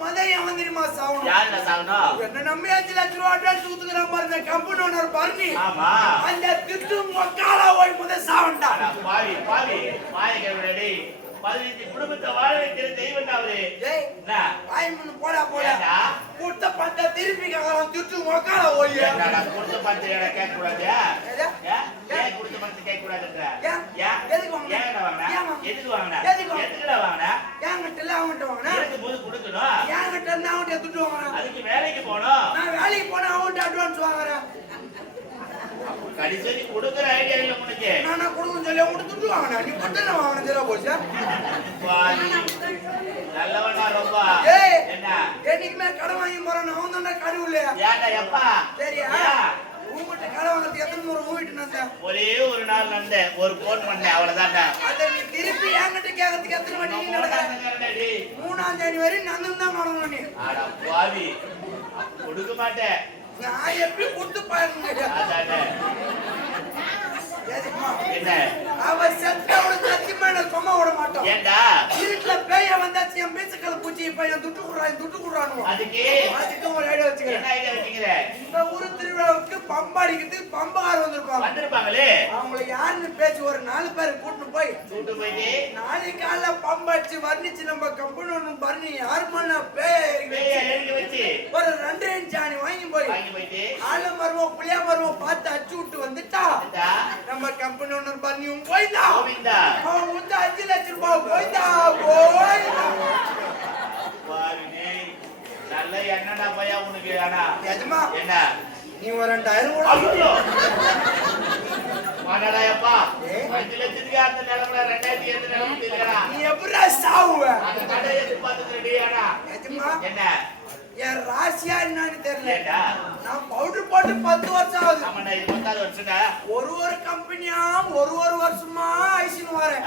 மொத எவன் தெரியுமா சாவணும்? யாருடா சாவணும்? என்ன நம்பி 5 லட்சம் ரூபா அட்வான்ஸ் கொடுத்துக்கிறான் பாருங்க கம்பெனி ஓனர் பாருங்க. ஆமா. அந்த திட்டு மொக்கால ஓய் முத சாவண்டா. அட பாவி, பாவி. வாய்க்கடவுளே டேய். 15 குடும்பத்தை வாழ வைக்கிற தெய்வம்டா அவரு. டேய், என்ன? வாய் முன்ன போடா போடா. ஏண்டா? கூட்ட பத்த திருப்பி கேக்குறான் திட்டு மொக்கால ஓய். என்னடா கொடுத்த பணத்தை கேட்க கூடாது? ஏடா? ஏன் கொடுத்த பணத்தை கேட்க கூடாதுன்ற? ஏன்? ஏன்? எதுக்கு வாங்குன? ஏன்டா வாங்குன? ஏன் வாங்குன? எதுக்கு வாங்குன? எதுக்கு வாங்குன? எதுக்குடா வாங்குன? என்கிட்ட எல்லாம் அவன்கிட்ட வாங்கினா இருக்கும்போது கொடுக்கணும். என்கிட்ட இருந்து அவன்கிட்ட துட்டு வாங்கினா அதுக்கு வேலைக்கு போகணும். நான் வேலைக்கு போனா அவன்கிட்ட அட்வான்ஸ் வாங்குறேன். சரி சரி கொடுக்குற ஐடியா இல்ல உனக்கு. நானா கொடுக்கணும் சொல்லி கொடுத்துட்டு வாங்கினா நீ பட்டன வாங்கின சரியா போச்சா பாவி. நல்லவனா ரொம்ப. ஏய் என்ன என்னைக்குமே கடை வாங்கி போறான் அவன் தானே கடை இல்லையா ஏன்டா எப்பா சரியா உங்ககிட்ட கடை வாங்குறதுக்கு எத்தனை முறை ஊகிட்டு நான் ஒரே ஒரு நாள் நடந்தேன், ஒரு போன் பண்ணேன், அவ்வளவுதான்டா. அதை நீ திருப்பி என்கிட்ட கேட்கறதுக்கு எத்தனை மணி நீ நடக்கிற 3ஆம் தேதி வரை நான் தான் வாங்கணும் நீ. ஆடா பாவி, கொடுக்க மாட்டேன். நான் எப்படி கொடுத்து பாருங்க அதானே. என்ன அவ செத்த அவட சத்தியமா நான் சும்மா விட மாட்டோம். ஏண்டா இருட்டுல பேய வந்தாச்சு என் பேசுக்கல பூச்சி பையன் துட்டு குடுறான் அதுக்கு ஒரு ஐடியா வச்சுக்கிறேன். என்ன ஐடியா வச்சுக்கிற? இந்த ஊரு திருவிழாவுக்கு பம்பாடிக்கிறதுக்கு பம்பகார் வந்திருப்பாங்களே, அவங்களை யாருன்னு பேச்சு ஒரு 4 பேர் கூட்டிட்டு கூட்டு போயிட்டு நாளைக்கு காலைல பம்பாடிச்சு வர்ணிச்சு நம்ம கம்பெனி ஒண்ணு பண்ணி யாரு பண்ண பேய வச்சு ஒரு 2 இன்ச் ஆணி வாங்கி போயிட்டு ஆள மருவோம் புளியா மருவோம் பார்த்து அச்சு விட்டு வந்துட்டா நம்ம கம்பெனி ஒண்ணு பண்ணி போய்தா அவன் வந்து 5 லட்சம் ரூபாய் போய்தா நல்ல என்னடா பையா உனக்கு. ஆனா எஜமா என்ன நீ ஒரு 2000 கூட மாடாடாயப்பா 5 லட்சத்துக்கு அந்த நிலமல 2000 எந்த நிலம தெரியலடா. நீ எப்படா சாவுவ அந்த கடை எதிர்பார்த்து ரெடியாடா. எஜமா என்ன என் ராசியா என்னன்னு தெரியல. ஏண்டா நான் பவுடர் போட்டு 10 வருஷம் ஆகுது. ஆமாடா, இது 10வது வருஷம்டா. ஒரு கம்பெனியா ஒரு வருஷமா ஐசின்னு வரேன்.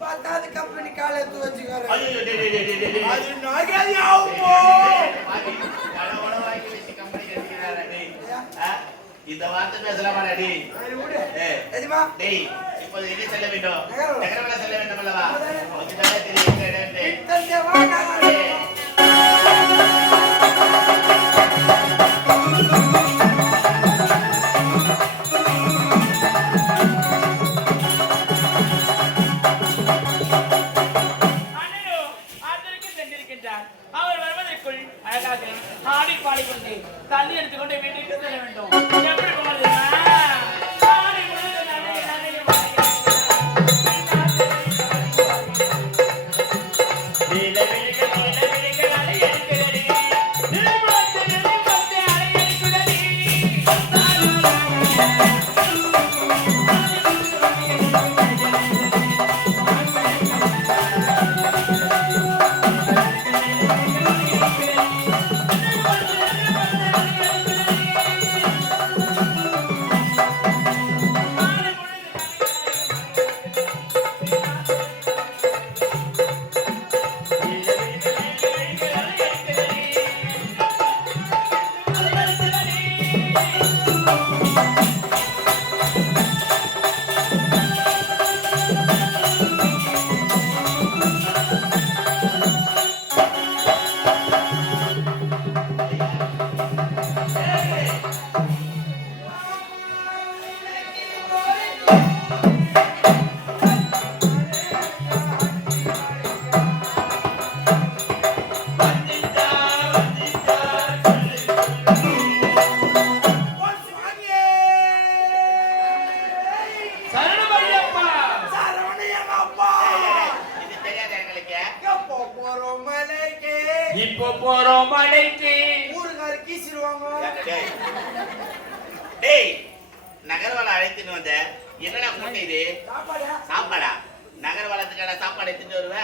10வது கம்பெனி கால எடுத்து வச்சுக்காரு. ஐயோ டேய் டேய் டேய் டேய் அது நகையா ஆவுமோ? கடவுள வாங்கி வச்சு கம்பெனி கட்டிக்கிறாரா டேய். இந்த வார்த்தை பேசலாமாடா டேய்? எஜமா டேய் இப்போ எங்கே செல்ல வேண்டும்? நகரவள செல்ல வேண்டும் அல்லவா? கொஞ்சம் தானே தெரியுது. இத்தனை வாடா அவர் வருவதற்குள் அழகாக ஆடி பாடிக்கொண்டு தண்ணி எடுத்துக்கொண்டு வீட்டுக்கு செல்ல வேண்டும். எப்படி போனது? இப்போ போறோம் மலைக்கு. ஊருக்கார கீசிடுவாங்க. டேய் நகர்வள அழைத்துன்னு வந்த என்னடா கூட்ட இது? சாப்பாடா? நகர்வளத்துக்கான சாப்பாடு எடுத்துட்டு வருவ?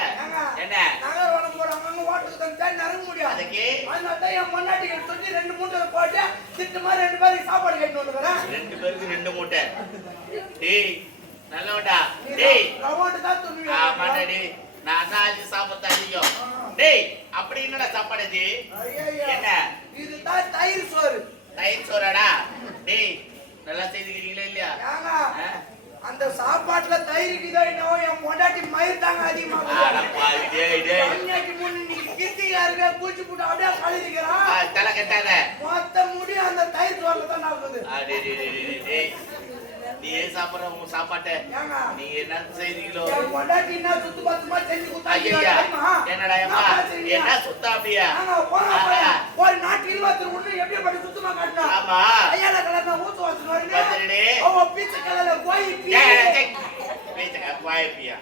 என்ன நகர்வளம் போறாங்க ஓட்டுக்கு தான் நரங்க முடியாது. அதுக்கு அதனால என் பொண்டாட்டிக்கு சொல்லி 2 மூட்டை போட்டு திட்டு மாதிரி 2 பேருக்கு சாப்பாடு கேட்டு வந்துறேன். 2 பேருக்கு 2 மூட்டை. டேய் நல்லவடா. டேய் ரவாண்டு தான் துணுவி. ஆமாடா டேய், நான் தான் அது சாப்பிட்டு அதிகம். டேய் அப்படி என்னடா சாப்பாடு இது? என்ன இதுதான் தயிர் சோறு. தயிர் சோறாடா? டேய் நல்லா செய்துக்கிறீங்களா இல்லையா? அந்த சாப்பாட்டுல தயிருக்கு தான் என்னவோ என் பொண்டாட்டி மயிர் தாங்க அதிகமா கீர்த்திகாருங்க பூச்சி போட்டு அப்படியே கழுதிக்கிறான். தலை கட்டாத மொத்த முடி அந்த தயிர் சோறுல தான் ஆகுது. நீ ஏன் சாப்பிடுற உங்க சாப்பாட்டை நீங்க என்ன செய்றீங்களோ? என் பொண்டாட்டி என்ன சுத்து பத்துமா செஞ்சு ஐயா என்னடா என்ன சுத்தா அப்படியா? ஒரு நாட்டு 21 எப்படி படி சுத்தமா காட்டினா? ஆமா ஐயா கலர்ல ஊத்து வாசனை வருது. ஓ பீச்ச கலர்ல போய் பீச்ச போய் பியா.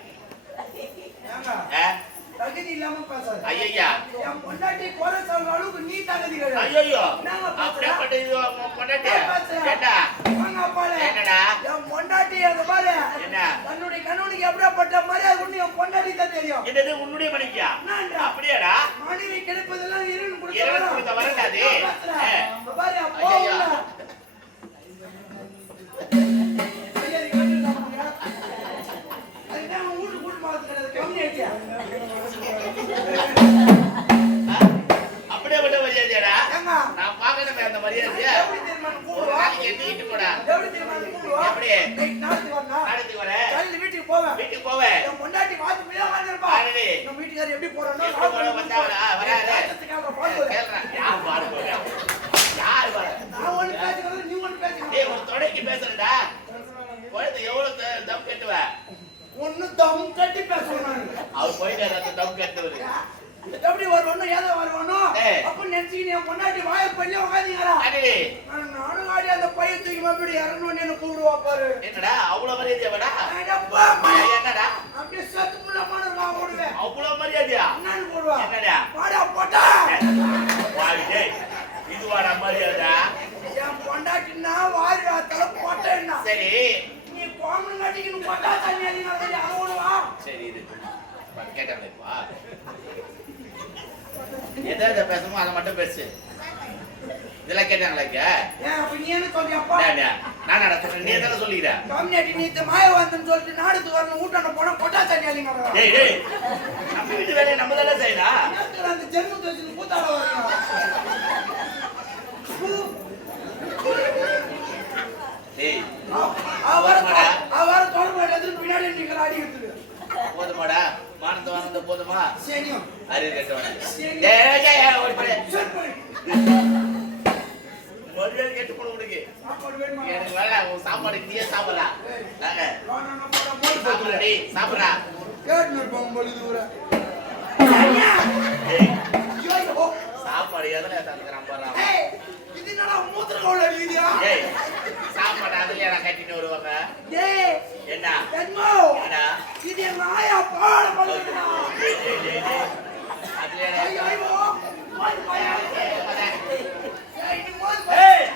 தகுதி இல்லாம பேசாத. ஐயா என் பொண்டாட்டி கோர சொல்ற அளவுக்கு நீ தகுதி கிடையாது. ஐயோ அப்படியே பட்டது பொண்டாட்டி. கேட்டா வாங்க அப்பாலே. என்னடா என்னது உன்னுடைய மனைவியா? அப்படியாடா? மனைவி கிடைப்பதெல்லாம் இறைவன் கொடுத்த இறைவன் வரம். கொடுத்த வரம் அது. பாரு, அப்போ ஐயா. உள்ள. ஐயா, நீ கேட்டுட்டு பாருங்க. அதுதான் அவன் வீட்டு கூட்டு மாத்து கிடையாது. கம்மி ஆயிடுச்சா? அப்படியே விட்ட மரியாதையாடா? ஏங்க? நான் பார்க்கணுமே அந்த மரியாதையா? எப்படி தெரியுமா நீ ஒரு கூப்பிடுவா? நாளைக்கு எண்ணிக்கிட்டு போடா. எப்படி தெரியுமா நீ கூப்பிடுவா? எப்படி? நைட் நாளைக்கு வரணும். நாளைக்கு வரேன். காலையில வீட்டுக்கு போவேன். வீட்டுக்கு போவேன். என் பொண்டாட்டி வாத்து மேல உட்கார்ந்திருப்பா. ஆரடி. நம்ம வீட்டுக்காரர் எப்படி போறானோ எப்படி போற வந்தாங்களா? வராரு. ராஜத்துக்காக பாடுவாரு. கேளுடா. யார் பாடு போறா? யார் பாடு? நான் ஒண்ணு பேசுறது, நீ ஒண்ணு பேசுற. டேய் ஒரு தொடைக்கு பேசுறடா. குழந்தை எவ்வளவு தம் கட்டுவ? ஒண்ணு தம் கட்டி பேசுவேன் நான். அவர் போயிட்டு அந்த தம் கட்டுவாரு. எப்படி வருவானோ ஏதோ வருவானோ ஏய். அப்ப நினைச்சுக்கிட்டு என் பொண்டாட்டி வாயை பண்ணி உட்காந்தீங்களா அடடே. நானும் ஆடி அந்த பையன் தூக்கி மறுபடி இறங்கணும்னு என்ன கூப்பிடுவா பாரு. என்னடா அவ்வளவு மரியாதையாடா? அடப்பா, என்னடா அப்படியே சத்து முள்ளமான நான் ஓடுவேன். அவ்வளவு மரியாதையா? என்னன்னு போடுவா? என்னடா? வாடா போட்டா. வாடி டேய். இதுவாடா மரியாதை? என் பொண்டாட்டின்னா வாரிடா தலை போட்டேன்னா. சரி நீ கோமன் கட்டிக்கின்னு போட்டா தண்ணி அடிக்கிறாங்க அதை ஓடுவா. சரி இது கேட்டாங்களே வா. எதை பேசணுமோ அதை மட்டும் பேசு. இதெல்லாம் கேட்டாங்களா இங்க? ஏன் அப்ப நீ என்ன சொல்றியாப்பா? நான் நடத்துறேன். நீ தானே சொல்லிக்கிற? கம்யூனிட்டி நீத்த மாய வந்தன்னு சொல்லிட்டு நாடுக்கு வரணும் ஊட்டான போனா கொட்டா தண்ணி அடிக்கிறாங்க. டேய் டேய். நம்ம வீட்டு வேலையை நம்ம தானே செய்யணும். நேத்துல அந்த ஜென்ம தோச்சு கூத்தாட வரீங்க. டேய் அவர தொடர்பு எடுத்து பின்னாடி நிக்கிற அடி எடுத்து. போதுமாடா? மானத்தை வாங்குறது போதுமா? சரியும். அறிவு கட்டவனே. டேய் டேய் ஓடி போடு. சரி. மொழியை கேட்டு போடு உனக்கு. சாப்பாடு வேணுமா? எனக்கு வேணா உன் சாப்பாடு நீயே சாப்பிடா. நாங்க வாணான போற மோடி சாப்பிடா டேய் சாப்பிடா. கேட்னு இருப்பாங்க பொழுது ஊர. டேய் ஐயோ. சாப்பாடு எதுல தந்துறான் பாறா. ஏய் இது என்னடா மூத்திர கவுல அடிக்குதியா? டேய் சாப்பாடு அதுலயா நான் கட்டிட்டு வருவாங்க. டேய் என்ன? தென்மோ. என்ன? இது என் ஆயா பாட பண்ணுடா. டேய் டேய் டேய். அதுலயா ஐயோ ஐயோ. போய் போய். ஏய் நீ போய். ஏய்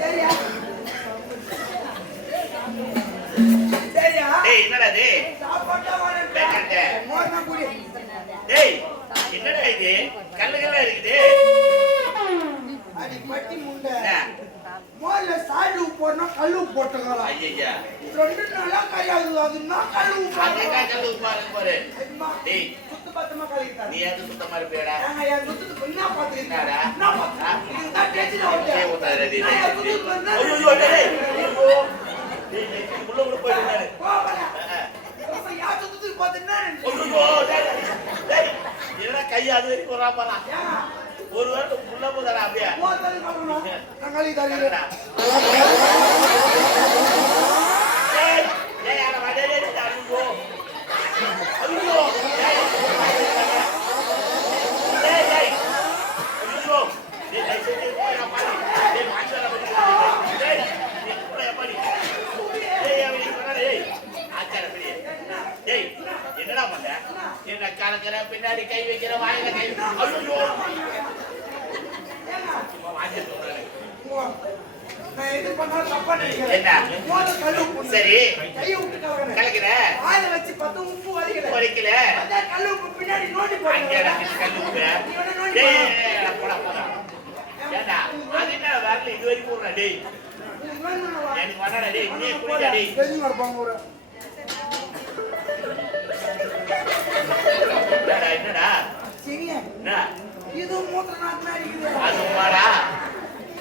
சரியா? சரியா? டேய் என்னடா இது? சாப்பாட்டா வரேன். வேண்டாண்டே. மோர்னா குடி. டேய் என்னடா இது? கல்லுகளா இருக்குது. அடி பட்டி முண்டை. என்ன? மோர்ல சாடு போறனா கல்லு போட்டுங்கலாம். ஐயய்யா. ரெண்டு நாளா கையாது அதுனா கல்லு அதே காய்ச்சல் உட்காரு பாரு. டேய் சுத்த பத்தமா கழித்தாரு. நீ ஏன் சுத்தமா இருப்பியாடா? நாங்க என் சுத்தத்துக்கு என்ன பாத்துறீங்க? என்னடா? என்ன பாத்து? இதுதான் டேஸ்ட் அப்படியே ஓட்டே. ஊத்தாதடா டேய். நான் என் சுத்தத்துக்கு வந்தா ஐயோ டேய். ஐயோ. டேய் டேய் உள்ள உள்ள போயிடுறாரு. போவல. அப்ப யார் சுத்தத்துக்கு பாத்துனா? ஐயோ டேய். டேய் என்னடா கை அது வரைக்கும் வரா பாறா. ஏங்க ஒரு வாரம் உள்ள போதடா அப்படியே. மோர்ல கறணும். தங்காளி தரீங்க. என்னடா? டேய் டேய் யார வா டேய் டேய் ஐயோ. ஐயோ. டேய் டேய். ஐயோ. டேய் டேய் டேய் பாரு. டேய் மாஞ்சரா பாரு. டேய் நீ கூட பாரு. டேய் அவனி பண்ணடா டேய். ஆச்சார பெரிய. டேய் என்னடா பண்ண? என்ன காலங்கற பின்னாடி கை வைக்கிற வாயில கை. ஐயோ. வாங்க சொல்றேன். நான் எது பண்ணாலும் தப்பா நினைக்கிறேன். என்ன? மோர்ல கல்லு போடு. சரி. கையை விட்டு கவரணும். கலக்குற. ஆயில வச்சு பத்து உப்பு வலிக்கல. வலிக்கல. அதான் கல்லு உப்பு பின்னாடி நோண்டி அங்க போடுங்க. எனக்கு கல்லு உப்பு. நீ வேணா நோண்டி டேய் பாரு. போடா போடா. ஏண்டா அது என்ன வரல இது வரைக்கும் போடுறா டேய். உங்களுக்கு வேணும்னா வா. எனக்கு வரடா டேய் நீ குடிடா டேய். தெரியுமா இருப்பாங்க ஒரு. என்னடா? சரியா? என்ன? இது மூத்திர நாக்கு அடிக்குது. அது வாடா.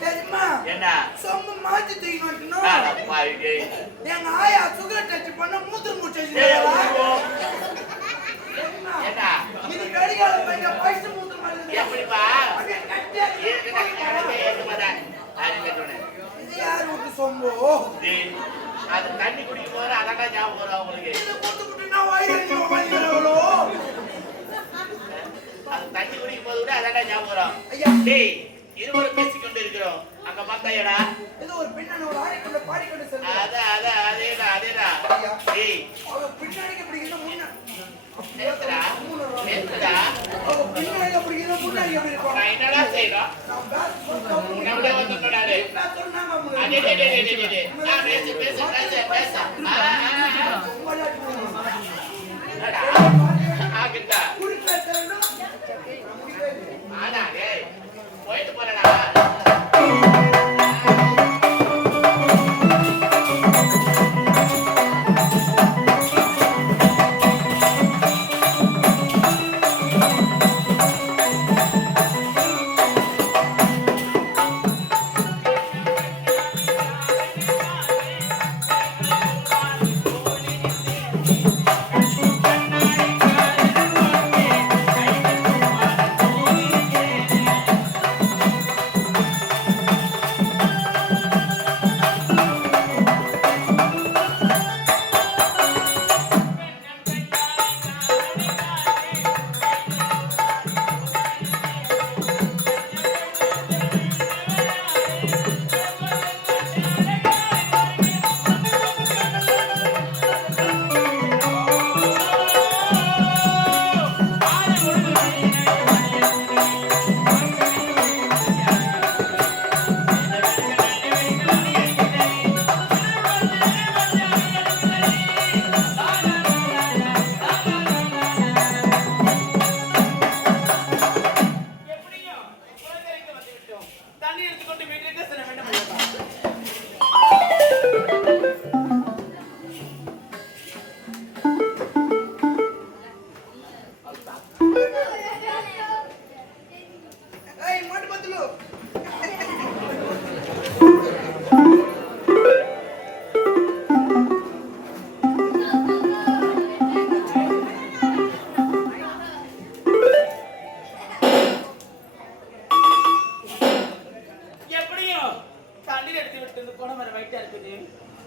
தெரியுமா? என்ன? சொம்பு மாத்தி தூக்கி மாட்டணும். அப்பா டேய். எங்க ஆயா சுகர் டச் பண்ண மூத்திரம் முடிச்சு டேய் வச்சிருக்காங்க. ஐயோ. தெரியுமா? என்ன? இது கடிகால பையங்க பைசா மூத்திரம் வருது. எப்படிப்பா? அப்படியே கட்டியா ஏன் கணக்கு ஏத்து மாட்டா? அது கேட்டோனே. இது யார் வீட்டு சொம்பு? டேய் அது தண்ணி குடிக்கும் போது அதான்டா ஞாபகம் வரும் உங்களுக்கு. இது போட்டு விட்டுனா வாயில நீ உட்காந்துக்கிறவளோ? அது தண்ணி குடிக்கும் போது கூட அதான்டா ஞாபகம் வரும். ஐயா டேய் இருவரும் பேசிக்கொண்டு இருக்கிறோம். அங்க பார்த்தாயடா? ஏதோ ஒரு பெண்ணான ஒரு ஆடிக்கொண்டு பாடிக்கொண்டு செல்வா. அதேதான். டேய் அவ பின்னாடி பிடிக்கிறத முன்ன நேத்துடா. அவ பின்னாடி பிடிக்கிறத முன்னாடி எப்படி இருக்கும்? நான் என்னடா செய்யணும்? நான் பேக் போட்டு நம்மளே வந்துட்டோம் நானு. பேக் சொன்னாங்க போயிட்டு போறடா.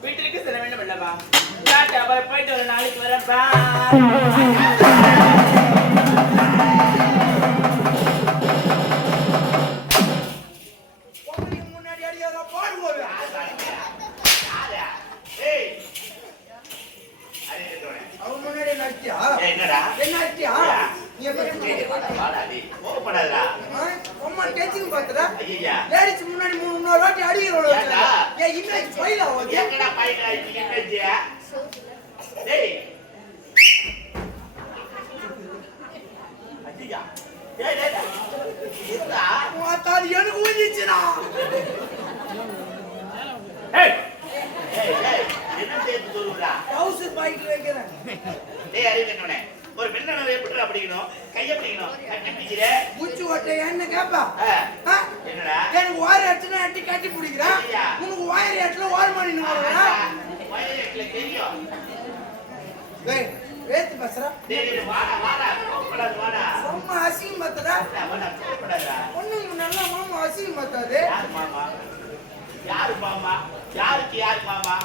வீட்டிற்கு செல்ல வேண்டும் அல்லவா? போயிட்டு ஒரு நாளைக்கு வரப்பா. முன்னாடி அடியாத பாடுவோம். அவன் முன்னாடி நட்டியா? என்னடா என்ன நட்டியா? நீ அம்மா டேச்சிங் பாத்துறா? லேடிஸ் முன்னாடி இன்னொரு வாட்டி அடிக்கிறோம். ஏன் இமேஜ் ஃபைல் ஆகுது? எங்கடா ஃபைல் ஆயிடுச்சு இமேஜ்? டேய் அடியா டேய் டேய் இதா மாத்தாடி எனக்கு ஊதிச்சுடா. ஏய் ஏய் என்ன தேத்து சொல்லுடா? ஹவுஸ் பாயிண்ட் வைக்கிறேன். டேய் அறிவிக்கணுனே ஒரு பெண்ணை எப்படிடா பிடிக்கணும்? கைய பிடிக்கணும். கட்டி பிடிக்கிற குச்சி ஓட்டை என்ன கேப்பா? என்னடா எனக்கு வாயர் அடிச்சுனா அட்டி கட்டி பிடிக்கிறேன். உனக்கு வாயர் அடிச்சுல வால் மணி நிக்கிறா. வாயர் அடிச்சுல தெரியும். டேய் வேத்து பசரா. டேய் வாடா வாடா போடா வாடா. சும்மா அசிங்க மத்தடா. வாடா போடா. ஒண்ணும் நல்ல மாமா அசிங்க மத்தாதே. யார் மாமா? யார் மாமா? யாருக்கு யார் மாமா?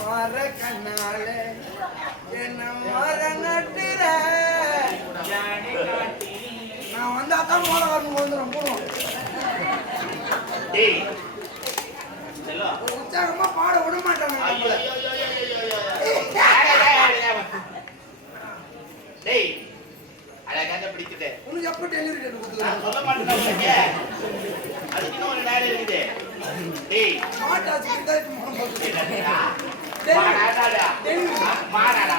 மார கண்ணாலே என்ன மார நட்டுற. நான் வந்தா தான் மாற வரணும் வந்துடும் போவோம். டேய் செல்லோ உற்சாகமா பாட விட மாட்டாங்க. ஐயோ டேய் அழகாக பிடிக்குது. உனக்கு எப்ப டெலிவரி டேட் கொடுத்துருக்க? நான் சொல்ல மாட்டேன் உனக்கு. அதுக்கு இன்னும் ஒரு டேட் இருக்குது. டேய் மாட்டா சிக்கிட்டாச்சு மனம் போட்டு. மாடாடா மாடாடா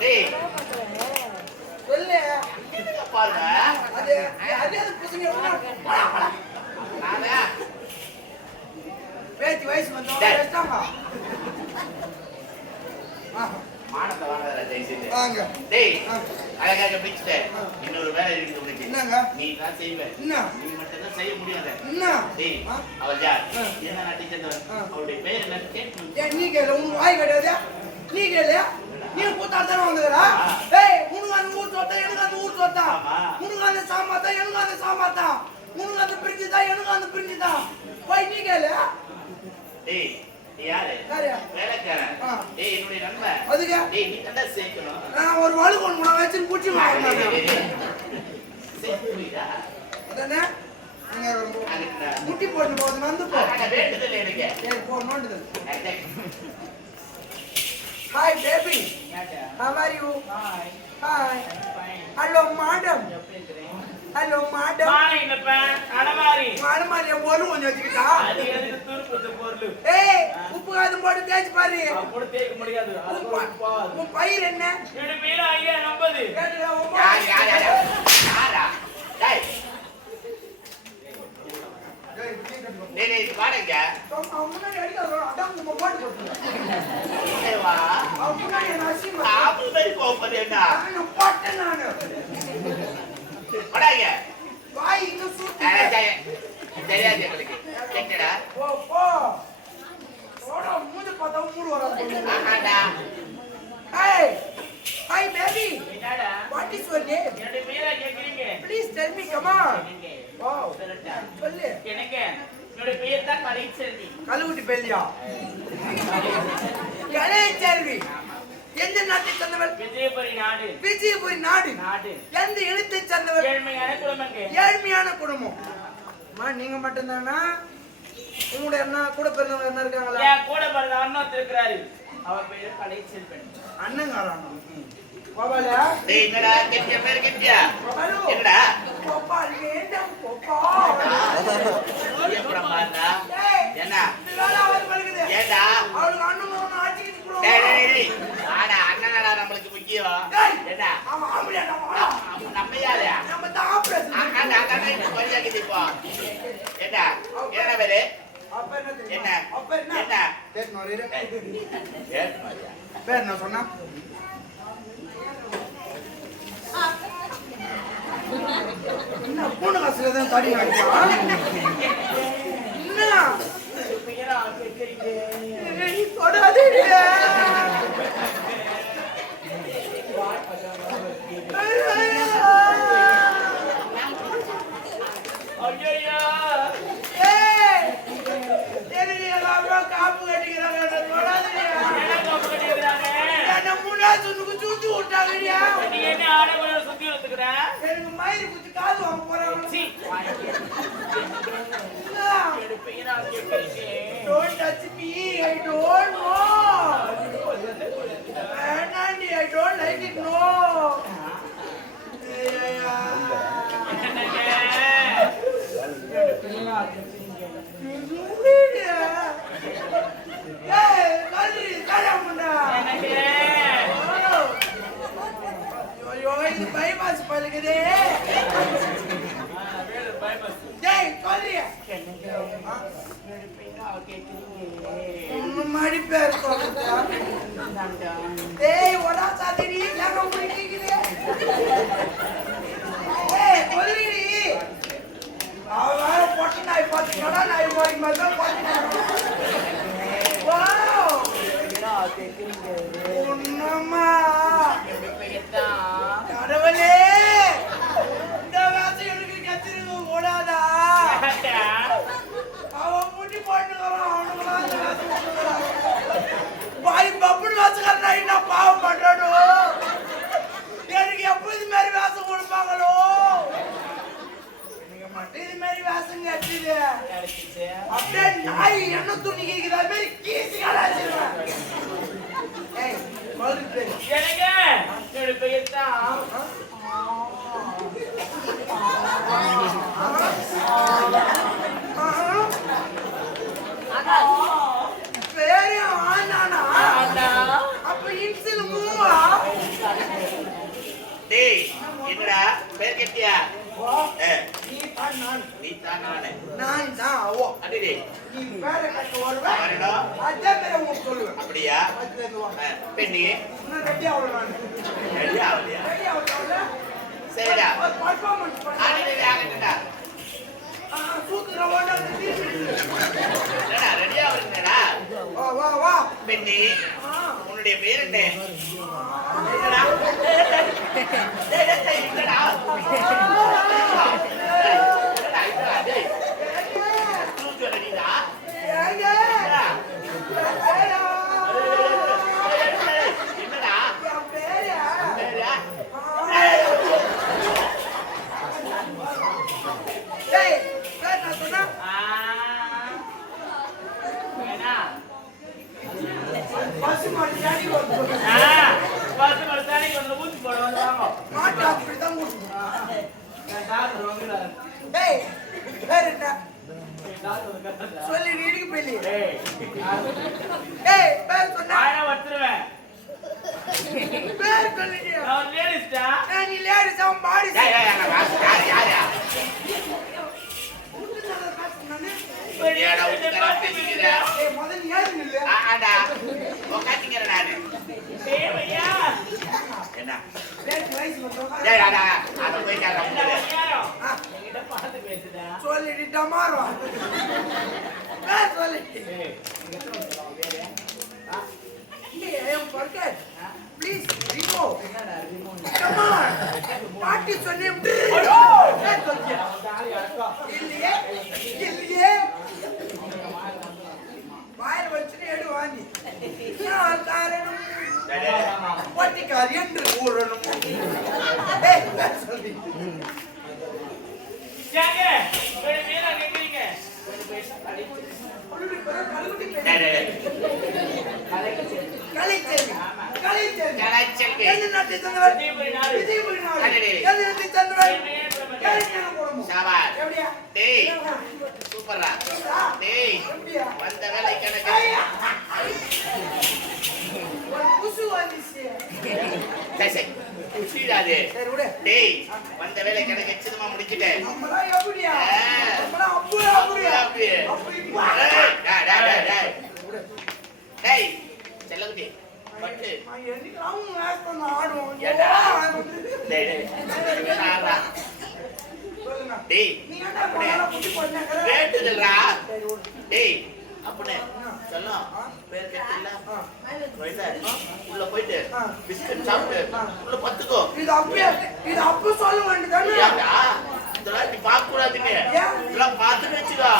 டேய் சொல்லு பாருங்க அது அதே பசங்க நானே பேச்சு வயசு வந்தோம் வெச்சாங்க. மானத்தை வாங்கறத ஜெயிச்சிட்டு வாங்க டேய் அழகாக பிடிச்சிட்ட. இன்னொரு வேலை இருக்குது உனக்கு. என்னங்க? நீ தான் செய்வே. என்ன? நீ மட்டும் தான் செய்ய முடியாது. என்ன? டேய் அவள் யார்? என்ன நாட்டை சேர்ந்தவன்? அவளுடைய பேர் என்னன்னு கேட்கணும். ஏன் நீ கேளு, உனக்கு வாய் கிடையாது. நீ கேளு, நீ கூத்தாத்தானே வந்துக்கிறா. ஏய் உனக்கு அந்த ஊர் சொத்தா எனக்கு அந்த ஊர் சொத்தா. உனக்கு அந்த சாமாத்தா எனக்கு அந்த சாமாத்தா. உனக்கு அந்த பிரிஞ்சு தான் எனக்கு அந்த பிரிஞ்சு தான். போய் நீ கேளு. டேய் நீ யாரு? வேலைக்காரன். டேய் என்னுடைய நண்பன். அதுக்கு டேய் நீ தண்டா சேர்க்கணும். நான் ஒரு வலு கொண்டு வச்சு குச்சி மாட்டேன். சேர்த்துடா. அதானே நீங்க முட்டி போட்டு போகுது வந்து போ. வேண்டுதல் எனக்கு. ஏய் போ நோண்டுது. Hi, baby. How are you? Hi. Hello, madam. Hello, madam. மாலை இல்லப்பா, அடமாரி. மாடமாரியா ஒரு கொஞ்சம் வச்சுக்கிட்டா? அது எதுக்கு தூர்ப்புத்த பொருள்? ஏய், உப்பு காதும் போட்டு தேய்ச்சி பாரு. அப்படி தேய்க்க முடியாது. அது உப்பா. உன் பயிர் என்ன? என்னோட பேரு ஐயா 50. கேட்டுடா, உன் யாரா டேய் டேய் வாடங்க அவன் முன்னாடி அடிக்காத, அதான் உங்க போட்டு போட்டுருங்க. ஏய் வா அவன் முன்னாடி என்ன அசிங்கமா? ஆப்பு போய் போறேன்னா அவன் போட்டேன் நானு. வாடங்க வாய் இன்னும் சூத்து. தெரியாது உங்களுக்கு கேட்டடா போ, போ. போடா, மூஞ்சி பார்த்தா மூடு வராது. ஆமாடா Hey, hi baby. என்னடா? What is your name? என்னோட பேரை கேக்குறீங்க? Please tell me, come on. Wow. சொல்லட்டா? சொல்லு. எனக்கு என்னோட பேர் தான் கலைச்செல்வி. கழுவுட்டி பெல்லியா? கலைச்செல்வி. எந்த நாட்டை சேர்ந்தவள்? விஜயபுரி நாடு. விஜயபுரி நாடு. நாடு. எந்த இடத்தை சேர்ந்தவள்? ஏழ்மையான குடும்பங்க. ஏழ்மையான குடும்பம். அம்மா, நீங்க மட்டும்தானா? உங்களுடைய அண்ணா கூட பிறந்தவங்க என்ன இருக்காங்களா? என் கூட பிறந்த அண்ணன் இருக்கிறாரு. அவர் பேரு கலைச்செல்வன். அண்ணங்காரண்ணா. கோபாலா? டேய் என்னடா கெட்டிய பேர் கெட்டியா கோபாலு. என்னடா கோபால் வேண்டாம், கோபால். எப்பறமாடா ஏய், என்ன இதெல்லாம் அவர் பழகுது. ஏண்டா அவளுக்கு அண்ணன் ஆச்சிக்கிட்டு கூட. டேய் டேய் டேய் ஆடா அண்ணனடா நம்மளுக்கு முக்கியம் என்ன அவன் ஆம்பளையா, நம்ம நம்ம யாரு நம்ம தான் ஆம்பளை. அண்ணா அண்ணா கொஞ்சம் கிட்டிப்போ என்ன என்ன பேரு அப்ப என்ன தெரியுமா? என்ன அப்ப என்ன? என்ன கேட்கணும், இரு. ஏன் மாதிரியா பேர் என்ன சொன்னா? என்ன பூனை காசுல தான் தடி வாங்கியா? என்ன? பேரா கேக்குறீங்க? ஏய், தொடாதீங்க. ஐயையோ! ஏய், எனக்கு எங்க அம்மா காப்பு கட்டிக்கிறாங்க, என்னை தொடாதீங்க. என்ன காப்பு கட்டிக்கிறாங்க? என்னை முன்னாடி சுண்ணுக்கு சுத்தி விட்டாங்கடியா. நீ என்ன ஆடகுள்ள சுத்தி வச்சுக்கிற? எனக்கு மயிறு குத்தி காது வாங்க போறாங்க. சீ, என்ன? என்னோட பேரா கேக்குறீங்க? Don't touch me, I don't know. Anandi, I don't like it, no. என்னங்க? என்னங்க? இது bypass பழுகுதே. வேறு பயமஸ். டேய், சொல்றியா? என்னங்க? என்னோட பேரா கேக்குறீங்க? உன் மடி பேர் சொல்லுடா. டேய், ஒடா சாதிரி, லேங்க முடிக்கிக்குதே. ஏய், கொல்லிடி. அவ வேற பொட்ட நாய் பார்த்து கடா நாய் போய் மாதிரி பார்த்து. வாவ். பேரா கேக்குறீங்க? உன்னம்மா. என்னோட பேர் தான் கடவுளே. இந்த வாசி எனக்கு கத்திரிக்க கூடாதா? அவன் முட்டி போட்டுக்கிறான், அவனுக்குலாம் அந்த வாசி போட்டுக்கிறான். பாய் பப்புன்னு வாசக்காரனா என்ன பாவம் பண்றானோ? எனக்கு எப்போ இது மாதிரி வாசம் கொடுப்பாங்களோ? எனக்கு மட்டும் இது மாதிரி வாசம் கட்டுது. கிடைச்சிச்சு. அப்படியே நாய் என்ன துணி கேக்குது, அது மாதிரி கீசி கலாச்சிருவேன். ஏய், மறுத்து. என்னங்க? என்னோட பேர் தான் பேரு ஆனானா? அண்ணா. அப்ப இன்சில் மூவா? டேய் என்னடா பேர் கெட்டியா நீ தான் நான். நீ தான் நானே நான் தான் அவோ. அடிடே நீ பேரை கட்ட வருவேன். வரடா அதான் பேரை உங்களுக்கு சொல்லுவேன். அப்படியா அதுல இருந்து வா. பெண்ணி இன்னும் ரெடி ஆகல நான். ரெடியா ஆகலையா ரெடி ஆகல. சரிடா ஒரு பர்ஃபார்மன்ஸ் பண்ணு. அடிடே ஆகட்டா சூத்துற ஓட என்னடா ரெடியா வரீங்கடா வா வா வா. பெண்ணி ஆ. உன்னுடைய பேர் என்ன என்னடா டேய் டேய் டேய் என்னடா ஏங்க. என்னடா என் பேரு நாளைக்கு வந்து ஊசி போட வந்து வாங்க. மாட்டு ஆஸ்பத்திரி தான் கூட்டிட்டு நான் டாக்டர் வந்துடுறாரு. டேய் பேர் என்ன டாக்டர் வந்துடுறாரு. சொல்லி இடிக்கு போயிலி ஏய், டேய் பேர் சொன்னா நானே வச்சிருவேன். பேர் சொல்லிட்டியா நான் லேடிஸ்டா. நீ லேடிஸ் அவன் பாடி ஏடா உட்கார பேசிக்கிறா முதல்ல ஏறு நில்லு ஆடா உட்கார்ந்திங்கற நானு ஏய் ஐயா. என்ன பேர் வயசு வந்து டேய் அட அத போய் கேளு என்ன ஐயா? என்கிட்ட பார்த்து பேசுடா. சொல்லிட்டு டமாரோ பேர் சொல்லி ஏய், நீங்க எத்தனை வருஷம் வேற? Please, Remo. என்னடா ரிமோட்? Come on. பாட்டி சொன்னேன். தாலி அடக்கம். இல்லையே இல்லையே வாயில் வச்சுட்டு எடு வாங்கி நான் காரணம் பட்டிக்காரி என்று கூறணும் சொல்லி ஏங்க, ஒரு மீனா கேக்குறீங்க. டேய் டேய் கலைச்செல்வி கலைச்செல்வி கலைச்செல்வி. எந்த நாட்டை சேர்ந்தவர்? விஜயபுரி நாடு. விஜயபுரி நாடு. அடடே. எந்த நாட்டை சேர்ந்தவர்? எப்படியா? கலைஞர் குடும்பம். சாபாஷ். எப்படியா? டேய் சூப்பரா டேய் எப்படியா? வந்த வேலை கணக்கு ஐயா! ஒரு குசு வந்துச்சு. டேய் சரி குச்சிடாதே சரி விடு. டேய் வந்த வேலை கணக்கு எச்சமா முடிச்சிட்டேன் நம்மலாம் எப்படியா? நம்மலாம் அப்படியா? அப்படியே. அப்படி டேய் செல்லகுட்டி பட்டு நான் என்னைக்கு அவங்க வேஸ்ட் ஆடுவோம். ஏடா? ஆடும். டேய் டேய் ஆறா சொல்லுங்க. டேய் நீ என்ன பண்ணாலும் புடி பண்ணாங்க. கேட்டுதுடா சரி விடு. டேய் அப்பனே சொல்லும் பேர் கேட்டில்ல உள்ள போயிட்டு பிஸ்கட் சாப்பிட்டு உள்ள பத்துக்கோ இது அப்ப சொல்ல வேண்டியதானே? ஏன்டா இதெல்லாம் நீ பார்க்க கூடாதுன்னு இதெல்லாம் பார்த்துன்னு வச்சுக்கோ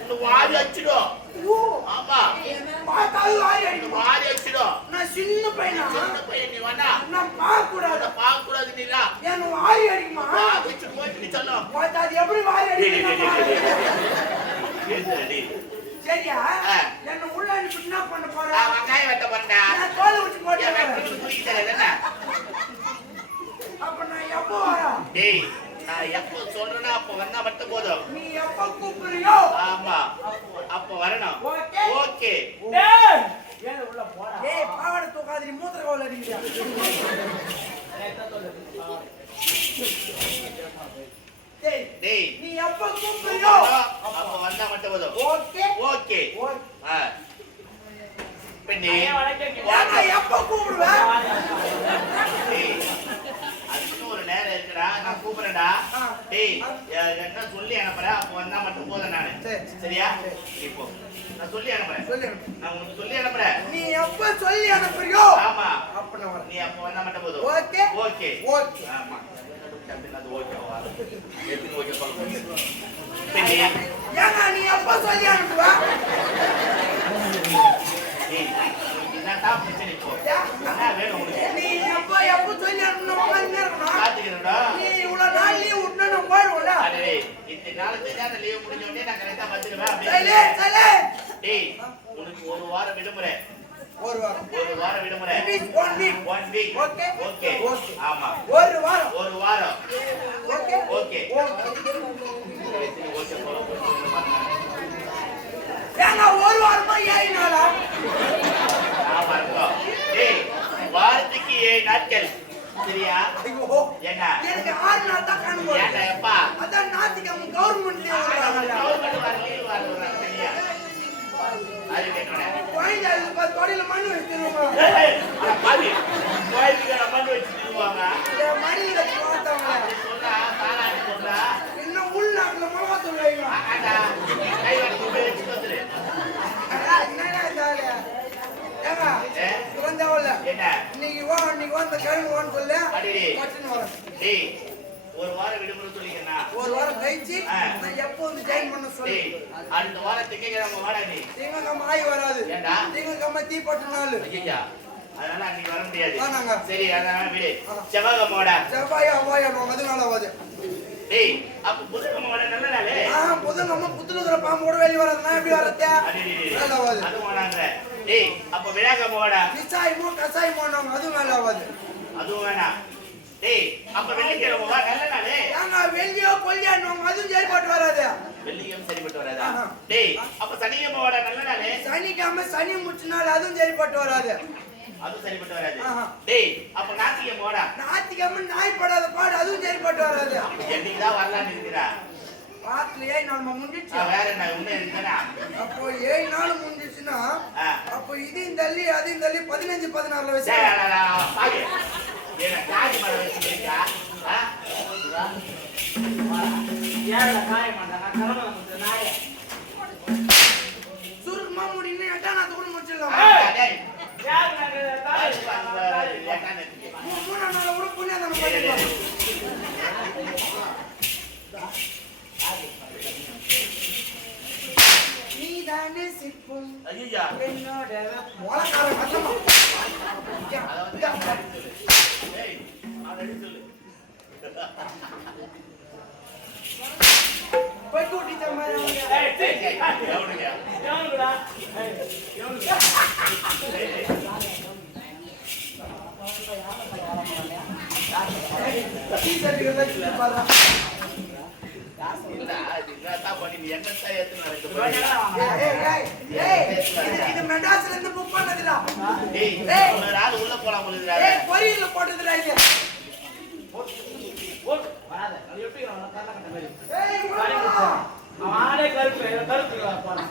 இந்த வாரி வச்சிடும் ஓ, ஆமா பார்த்தாலும் வாய் இந்த அடிக்கும். வாரி வச்சிடும் நான் சின்ன பையனா? சின்ன பையன் நீ வேணா நான் பார்க்க கூடாது. அதை பார்க்க கூடாது நீலா என் வாய் அடிக்குமா? வச்சு போயிட்டு நீ சொல்லும் பார்த்தா அது எப்படி வாய் அடிக்கும்? சரியா? என்ன உள்ள அனுப்பி என்ன பண்ண போற? வெங்காயம் வெட்ட போறா நான் தோலை விட்டு என் போட்டேன். வெட்டு தூக்கி தரேன் என்ன அப்ப நான் எப்போ வரேன்? டேய் நான் எப்போ சொல்றேன்னா அப்போ வந்தா மட்டும் போதும் நீ எப்ப கூப்பிடுறியோ ஆமா அப்போ வரணும் ஓகே. ஓகே டேய், ஏன் உள்ள போடா? ஏய் பாவாடை தூக்காத, நீ மூத்திர கவலை அடிக்கிறியா? டேய் டேய் நீ எப்ப கூப்பிடுறியோ அப்போ வந்தா மட்டும் போதும் ஓகே ஓகே ஆ பெண்ணே ஏன் வளைக்க நான் எப்ப கூப்பிடுவேன்? டேய் அதுக்கு ஒரு நேரம் இருக்குடா நான் கூப்பிடுறேன்டா டேய் என்ன சொல்லி அனுப்புறேன் அப்போ வந்தா மட்டும் போதும் நானு சரி. சரியா இப்போ நான் சொல்லி அனுப்புறேன் சொல்லு. நான் உனக்கு சொல்லி அனுப்புறேன் நீ எப்ப சொல்லி அனுப்புறியோ ஆமா அப்ப நான் வரேன். நீ அப்போ வந்தா மட்டும் போதும் ஓகே. Okay okay. ஆமா அது ஓகேவா எப்படி ஓகே சொல்லுங்க பெண்ணே ஏங்க நீ எப்ப சொல்லி அனுப்புவ? டேய் என்னடா பிரச்சனை இப்போ என்ன வேணும் உனக்கு நீ எப்ப சொல்லி அனுப்பணும் உட்கார்ந்து இருக்கணும். காத்துக்கிறேன்டா நீ இவ்வளவு நாள் லீவ் விட்டு நான் போயிடுவோம்ல. அடே இத்தனை நாளுக்கு தான் லீவ் முடிஞ்ச உடனே நான் கரெக்டா வந்துடுவேன் சரி அப்படியே சரி. டேய் உனக்கு ஒரு வாரம் விடுமுறை ஒரு வாரம். ஒரு வாரம் விடுமுறை It is 1 week. 1 week Okay. Okay Okay. ஆமா ஒரு வாரம். ஒரு வாரம் ஓகே. Okay okay. ஓகே போலாம் ஏங்க ஒரு வாரமா 7 நாளா? ஆமா இருக்கும் டேய் வாரத்துக்கு 7 நாட்கள் சரியா ஐயோ. என்ன எனக்கு 6 நாள் தான் கணக்கு வரும். ஏன்டா எப்பா அதான் ஞாயிற்றுக்கிழமை கவர்மெண்ட் லீவ் விடுறாங்க. கவர்மெண்ட் வர லீவ் வர சரியா அது கேட்கறேன் குழந்தைகளுக்கு தொடையில மண் வச்சிருவாங்க. பாதி கோயிலுக்கு நம்ம வச்சிருவாங்க இந்த மணி வச்சு பார்த்தவங்க சொல்றா தாராடி சொல்றா இன்னும் உள்நாட்டுல மிளகாத்தூள் வைங்க. ஆடா கை வச்சு வச்சு வந்துரு என்னங்க இந்த ஆளு? ஏங்க ஏ? இவன் தேவையில்ல. என்ன இன்னைக்கு வா இன்னைக்கு வந்து கிழமை வான்னு சொல்லு. அடிடி. பட்டுன்னு வரேன். டேய் ஒரு வாரம் விடுமுறை சொல்லிக்கண்ணா ஒரு வாரம் கழிச்சு ஆ. நான் எப்போ வந்து ஜாயின் பண்ண சொல்லு. டேய் அடுத்த வாரத்துக்கு நம்ம வாடா நீ திங்கக்கிழமை ஆய் வராது. ஏண்டா? திங்கக்கிழமை தீ பட்டு நாள். ஐயா அதனால அன்னைக்கு வர முடியாது ஆனாங்க. சரி அதனால விடு ஆ. செவ்வாய்க்கிழமை செவ்வாய் அவ்வாய் அதனால ஆகாது. டேய் அப்ப புதன்கிழமை வாடா நல்ல நாளே புதன்கிழமை புத்துல பாம்பு கூட வெளியே வராதுன்னா எப்படி வரத்தே? வேலை ஆகாது. அது வாடாங்க டேய் அப்ப விழாக்கிழமை வாடா விசாயமோ கசாயமோ அதுவும் வேலை ஆகாது. அதுவும் வேணாம். டேய், அப்ப வெள்ளிக்கிழமை வா, நல்ல நாளே. ஏங்க வெள்ளியோ கொல்லியான்னு அதுவும் சரிப்பட்டு வராது. வெள்ளிக்கிழமை சரிப்பட்டு வராதா? ஆஹா. டேய், அப்ப சனிக்கிழமை வாடா, நல்ல நாளே. சனிக்கிழமை சனி முச்சு நாள் அதுவும் சரிப்பட்டு வராது. அதுவும் சரிப்பட்டு வராது. ஆஹா. டேய், அப்ப ஞாயிற்றுக்கிழமை வாடா. ஞாயிற்றுக்கிழமை நாய் படாத பாடு அதுவும் சரிப்பட்டு வராது. என்னைக்குதான் வரலான்னு இருக்கிறா? வாரத்துல 7 நாள் முடிஞ்சிச்சு. வேற என்ன உண்மை இருக்குதானா? அப்போ 7 நாள் முடிஞ்சிச்சுன்னா ஆ. அப்போ இதையும் தள்ளி அதையும் தள்ளி 15 16 வயசு. டேய், பாரு. என்ன காரி மரம் வச்சிருக்கா? ஏழை காய மாட்டாங்க கிளம்ப வந்து நாய சுருக்கமா முடியும்னு 8ஆம் நாள் கூட முடிச்சிடலாம். டேய், யாரு நாங்க தாய் ஏகானத்துக்கு. 3ஆம் நாள் கூட புண்ணியம் பண்ணிடலாம். நீதானே சிற்பம் ஐயா, என்னோட மோளக்கார மத்தமா. அத வந்து டேய், அத எடுத்து சொல்லு. போய் கூட்டிட்ட மாதிரி அவங்க. ஏய் டேய் எவனுங்க? எவனுடா ஏய் எவனுடா டீச்சருக்கு வச்சு பாரு. இல்ல, அது என்னதான் பண்ணி நீ என்னத்தான் ஏத்துன நடக்கு? இது மெட்ராஸ்ல இருந்து புக் பண்ணதுடா. டேய், ஏய். ஒரு ஆள் உள்ள போலாம் போலுதுடா. ஏய் பொரியல்ல போட்டதுடா இது. ஓட் வராத அது எப்படி வர காரண கட்ட மாதிரி ஏய் காரி முருகா. அவன் ஆளே கருப்பு போறான்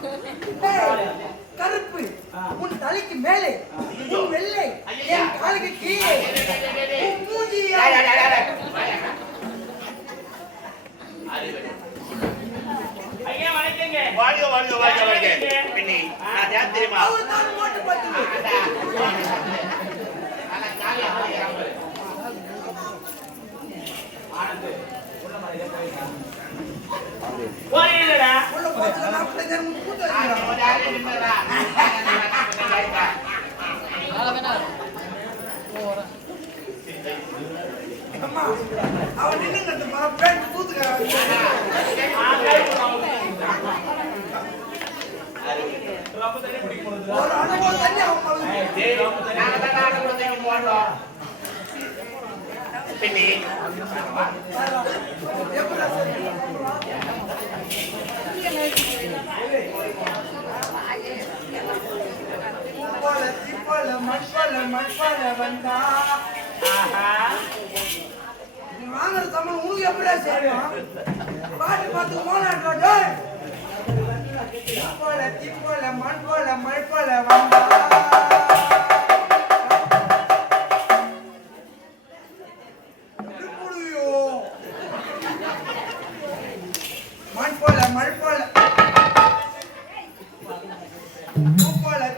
ஏய், கருப்பு உன் தலைக்கு மேலே உன் வெள்ளை என் காலுக்கு கீழே உன் மூஞ்சி ஐயா வணக்கங்க வாழ்க வாழ்க வாழ்க வாழ்க. பின்னி, நான் யார் தெரியுமா? அவர் தான் மோட்டு பத்து. ஆனா காலையில ஆரம்பிக்கிறேன். போறீங்கடா உள்ள போச்சு 45 நிமிஷம் கூட்ட வைக்கிறான். ஒரு ஆளே நின்னுடா. அம்மா அவன் நின்னுங்கிறது மர பேண்ட் தூத்துக்கிறான். ரொம்ப தண்ணி குடிக்க போகுது ஒரு அனுபவம் தண்ணி அவன் மனசுக்கு. டேய் ரொம்ப தண்ணி நாங்க தான் நாடு கொடுத்தீங்க போடுறோம். பின்னி, எப்படா சரி? உப்பால திப்பால மண்பால வந்தா ஆஹா நீ வாங்குற சம்பளம் உனக்கு எப்படியா செய்யும்? பாட்டு பார்த்து போனாட்றா டேய். திப்பால மண்பால வந்தா திருப்புடுவியோ. மண்பால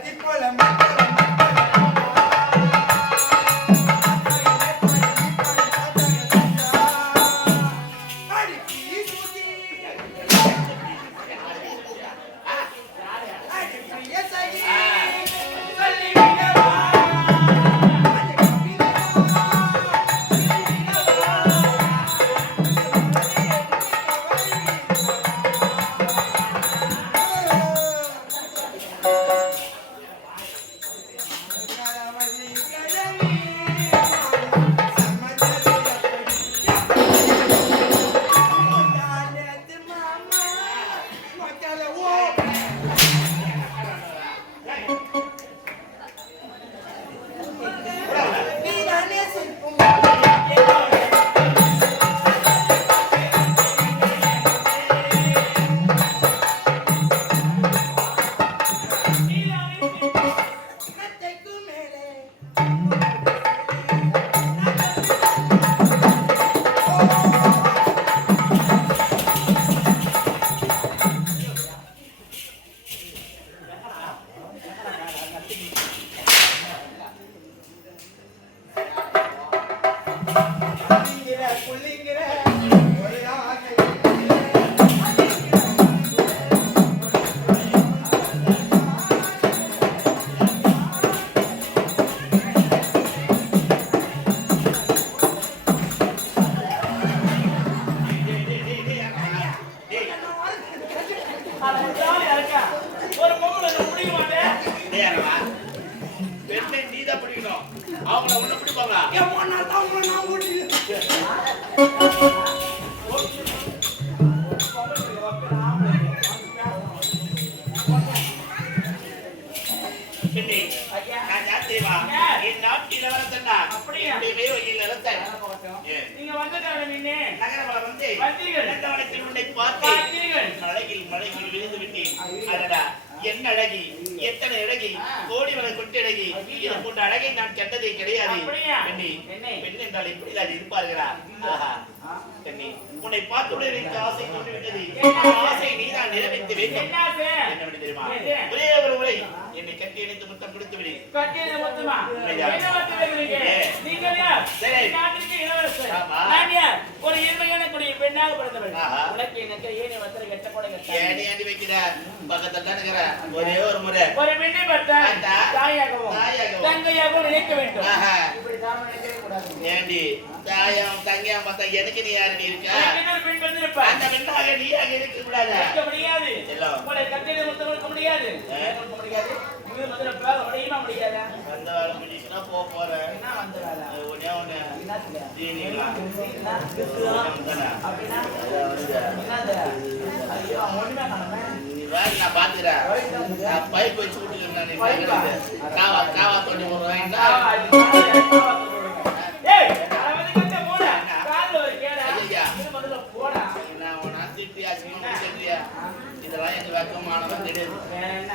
திப்பால மண்பால ஒரு பொம்பளை பிடிக்க மாட்டேன் பெண்ணை நீதான் பிடிக்கணும். அவங்கள உன்னை பிடிப்பாங்களா? என் பொண்ணால நான் ஊட்டி பெண்ணே, ஐயா. நான் யார் தெரியுமா? யார்? என் நாட்டு இளவரசன் தான். அப்படியா? என்னுடைய மேல் இளவரசன். ஏன்? நீங்க வந்துட்டாங்க நின்னே நகரமல வந்து வந்தீர்கள். நந்தவனத்தில் உன்னை பார்த்தேன். பார்த்தீர்கள். அழகில் மழையில் விழுந்து விட்டேன். அடடா, என்ன அழகி, எத்தனை அழகி, கோடி மலை கொண்டு அழகி. இது போன்ற அழகை நான் கண்டதே கிடையாது. அப்படியா? பெண்ணே, என்ன? பெண் என்றால் இப்படிதான் இருப்பார்களா? ஆஹா. பெண்ணே, உன்னை பார்த்தவுடன் எனக்கு ஆசை தோன்றி விட்டது. ஆசை நீதான் நிறைவேற்ற வேண்டும். என்ன ஆசை? என்னவென்று தெரியுமா? என்ன? ஒரே ஒரு முறை என்னை கட்டி அணைத்து முத்தம் கொடுத்து விடு. கட்டியது மொத்தமா? உண்மையா? என்ன வார்த்தை பேசுறீங்க? ஏன்? நீங்கள் யார்? சரி. நாட்டிற்கு இளவரசர். ஆமா. நான் யார்? ஒரு ஏழ்மையான குடி பெண்ணாக பிறந்தவள். ஆஹா. உனக்கு எனக்கு ஏனி வஸ்திரம் கட்ட கூட கட்ட. ஏடி ஏடி வைக்கிற பக்கத்துல தான் இருக்கிற ஒரே ஒரு முறை ஒரு பெண்ணை பார்த்தால் பார்த்தா? தாயாகவும் தாயாகவும். தங்கையாகவும் நினைக்க வேண்டும். ஆஹா. இப்படி தாம நினைக்கவே கூடாது. ஏண்டி தாயம் தங்கியம் பார்த்தா எனக்கு நீ யாரு நீ இருக்கா எனக்கு இன்னொரு பெண் வந்திருப்பா. அந்த பெண்ணாக நீயாக இருக்க கூடாது இருக்க முடியாது. எல்லாம். உங்களை கட்டியது மொத்தம் கொடுக்க முடியாது. கொடுக்க முடியாது. இது முதல்ல பேர முடியுமா முடியாதா? அந்த வேலை முடிச்சுனா போறேன் என்ன வந்துடாதா? ஒன்னே ஒண்ணு என்னத்துக்கு? தீனிங்களா என்ன? அப்படின்னா என்னது? ஐயோ, ஒண்ணுமே காணோமே. நான் பாத்துக்கிறேன் நான் பைப் வச்சு விட்டுக்கிறேன் நீ பைப்பா? காவா காவா தோண்டி போடுறேன் ஏய், அதை வந்து கட்ட போடா. காதுல ஒரு கேடா. ஐயா. இது முதல்ல போடா. நான் உன திட்டி அசிங்கமா சொல்றியா இதெல்லாம் எனக்கு வெக்கமானதான் தெரியாது வேற என்ன?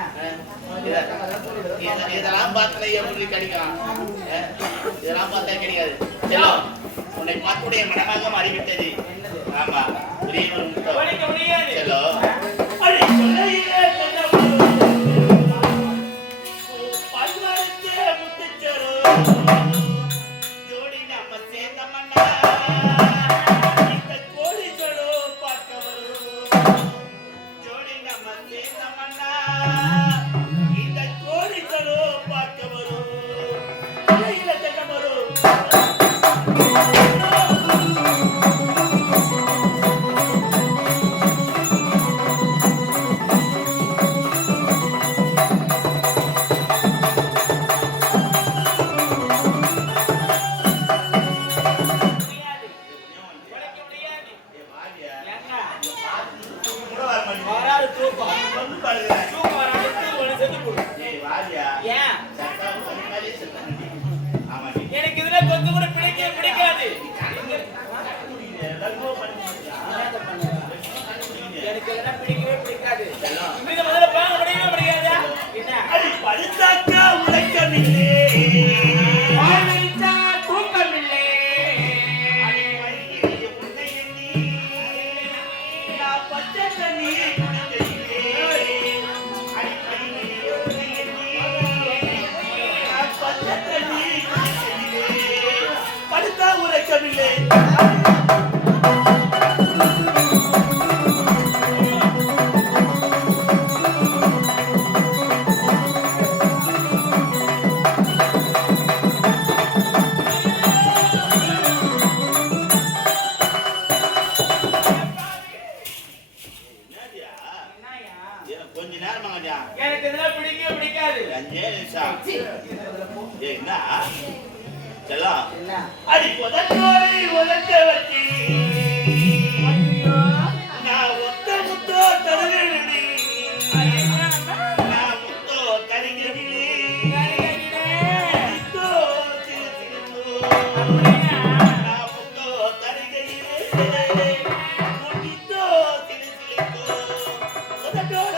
இதெல்லாம் பார்த்தா எப்படி கிடைக்கும் இதெல்லாம் பார்த்தா கிடைக்காது செல்லம் உன்னை பார்த்துடைய மனமாக மாறிவிட்டது ஆமா உடைக்க முடியாது. செல்லம் ஜோடி நம்ம சேர்ந்தமன்னா இந்த கோடி சடோ பார்க்க வரும் ஜோடி நம்ம சேர்ந்தமன்னா இந்த கோடி சடோ பார்க்க வரும் தலையில தட்ட வரும் முடியாது. உடைக்க முடியாது. ஏ வாடியா என்ன? கூட வர மாட்டேங்குது வராது தூக்கம். வந்து பாருங்க தூக்கம் வராது தூக்கம் செத்து போடு. ஏய் வாடியா ஏன்? சத்தம் கொஞ்சம் மாதிரி சத்தம் ஆமா நீ எனக்கு இதுல கொஞ்சம் கூட பிடிக்கவே பிடிக்காது. எனக்கு இதெல்லாம் பிடிக்கவே பிடிக்காது. இது முதல்ல வாங்க முடியவே முடியாதா? என்ன? அடி படுத்தாக்கா உழைக்கவில்லை வாழ்வித்தா தூக்கமில்லை. அடி வழியே உன்னை எண்ணி நான் பச்சை தண்ணி குடிக்கையிலே அடி வழியே உன்னை எண்ணி நான் பச்சை தண்ணி குடிக்கையிலே படுத்தா உழைக்கவில்லை என்னடியா என்னய்யா? கொஞ்ச நேரம் மகன்யா எனக்கு இதெல்லாம் பிடிக்கவே பிடிக்காது. அஞ்சே நிமிஷம் ஏய் என்ன செல்லம் என்ன? அடி உதட்டோடி உதட்ட வச்சி ஐயோ. நான் ஒத்த முத்தோ தருகிறடி நான் முத்தோ தருகிறடி முத்தோ சிறு சிறுத்தோ நான் முத்தோ தருகிறே முத்தோ சிறு சிறுத்தோ உதட்டோட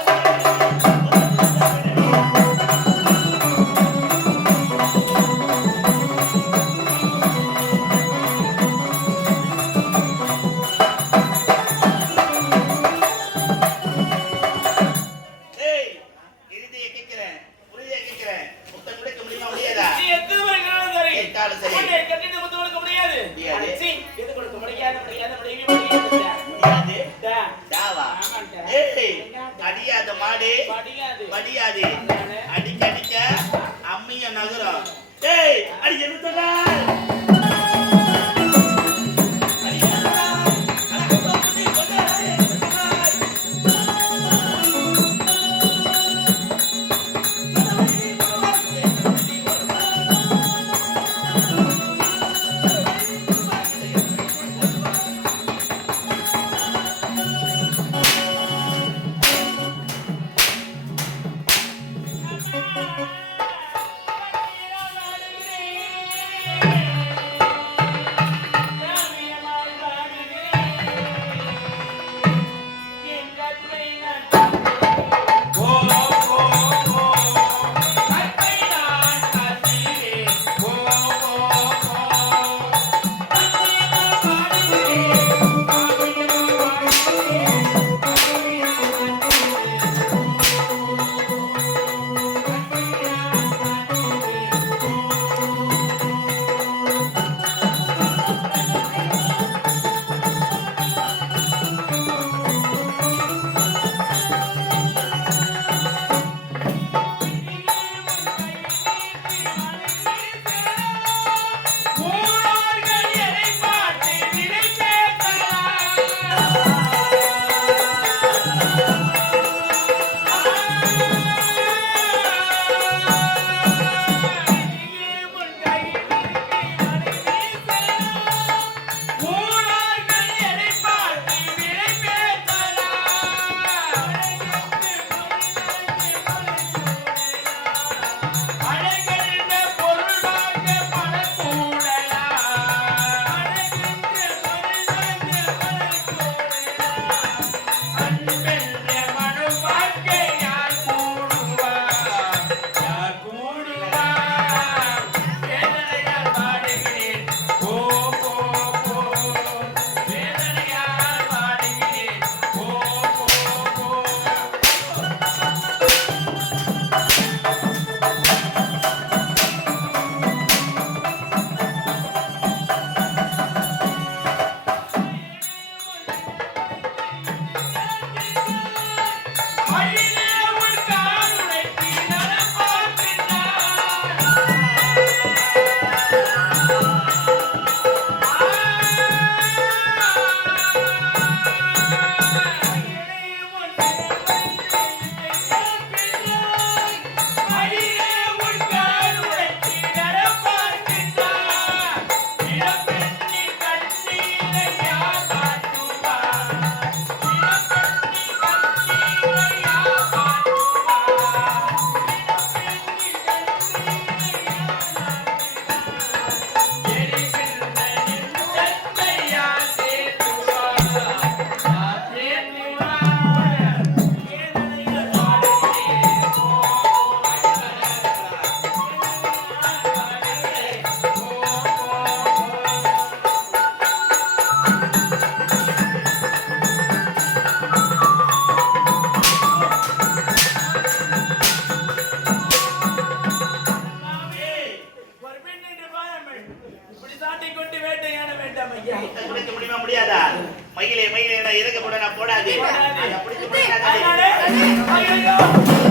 முடியாம ஐயா. குடிக்க முடியுமா முடியாதா? மயிலே மயிலே இறக்க போட நான் போடாது. அதை பிடிச்சு அதனால ஐயோ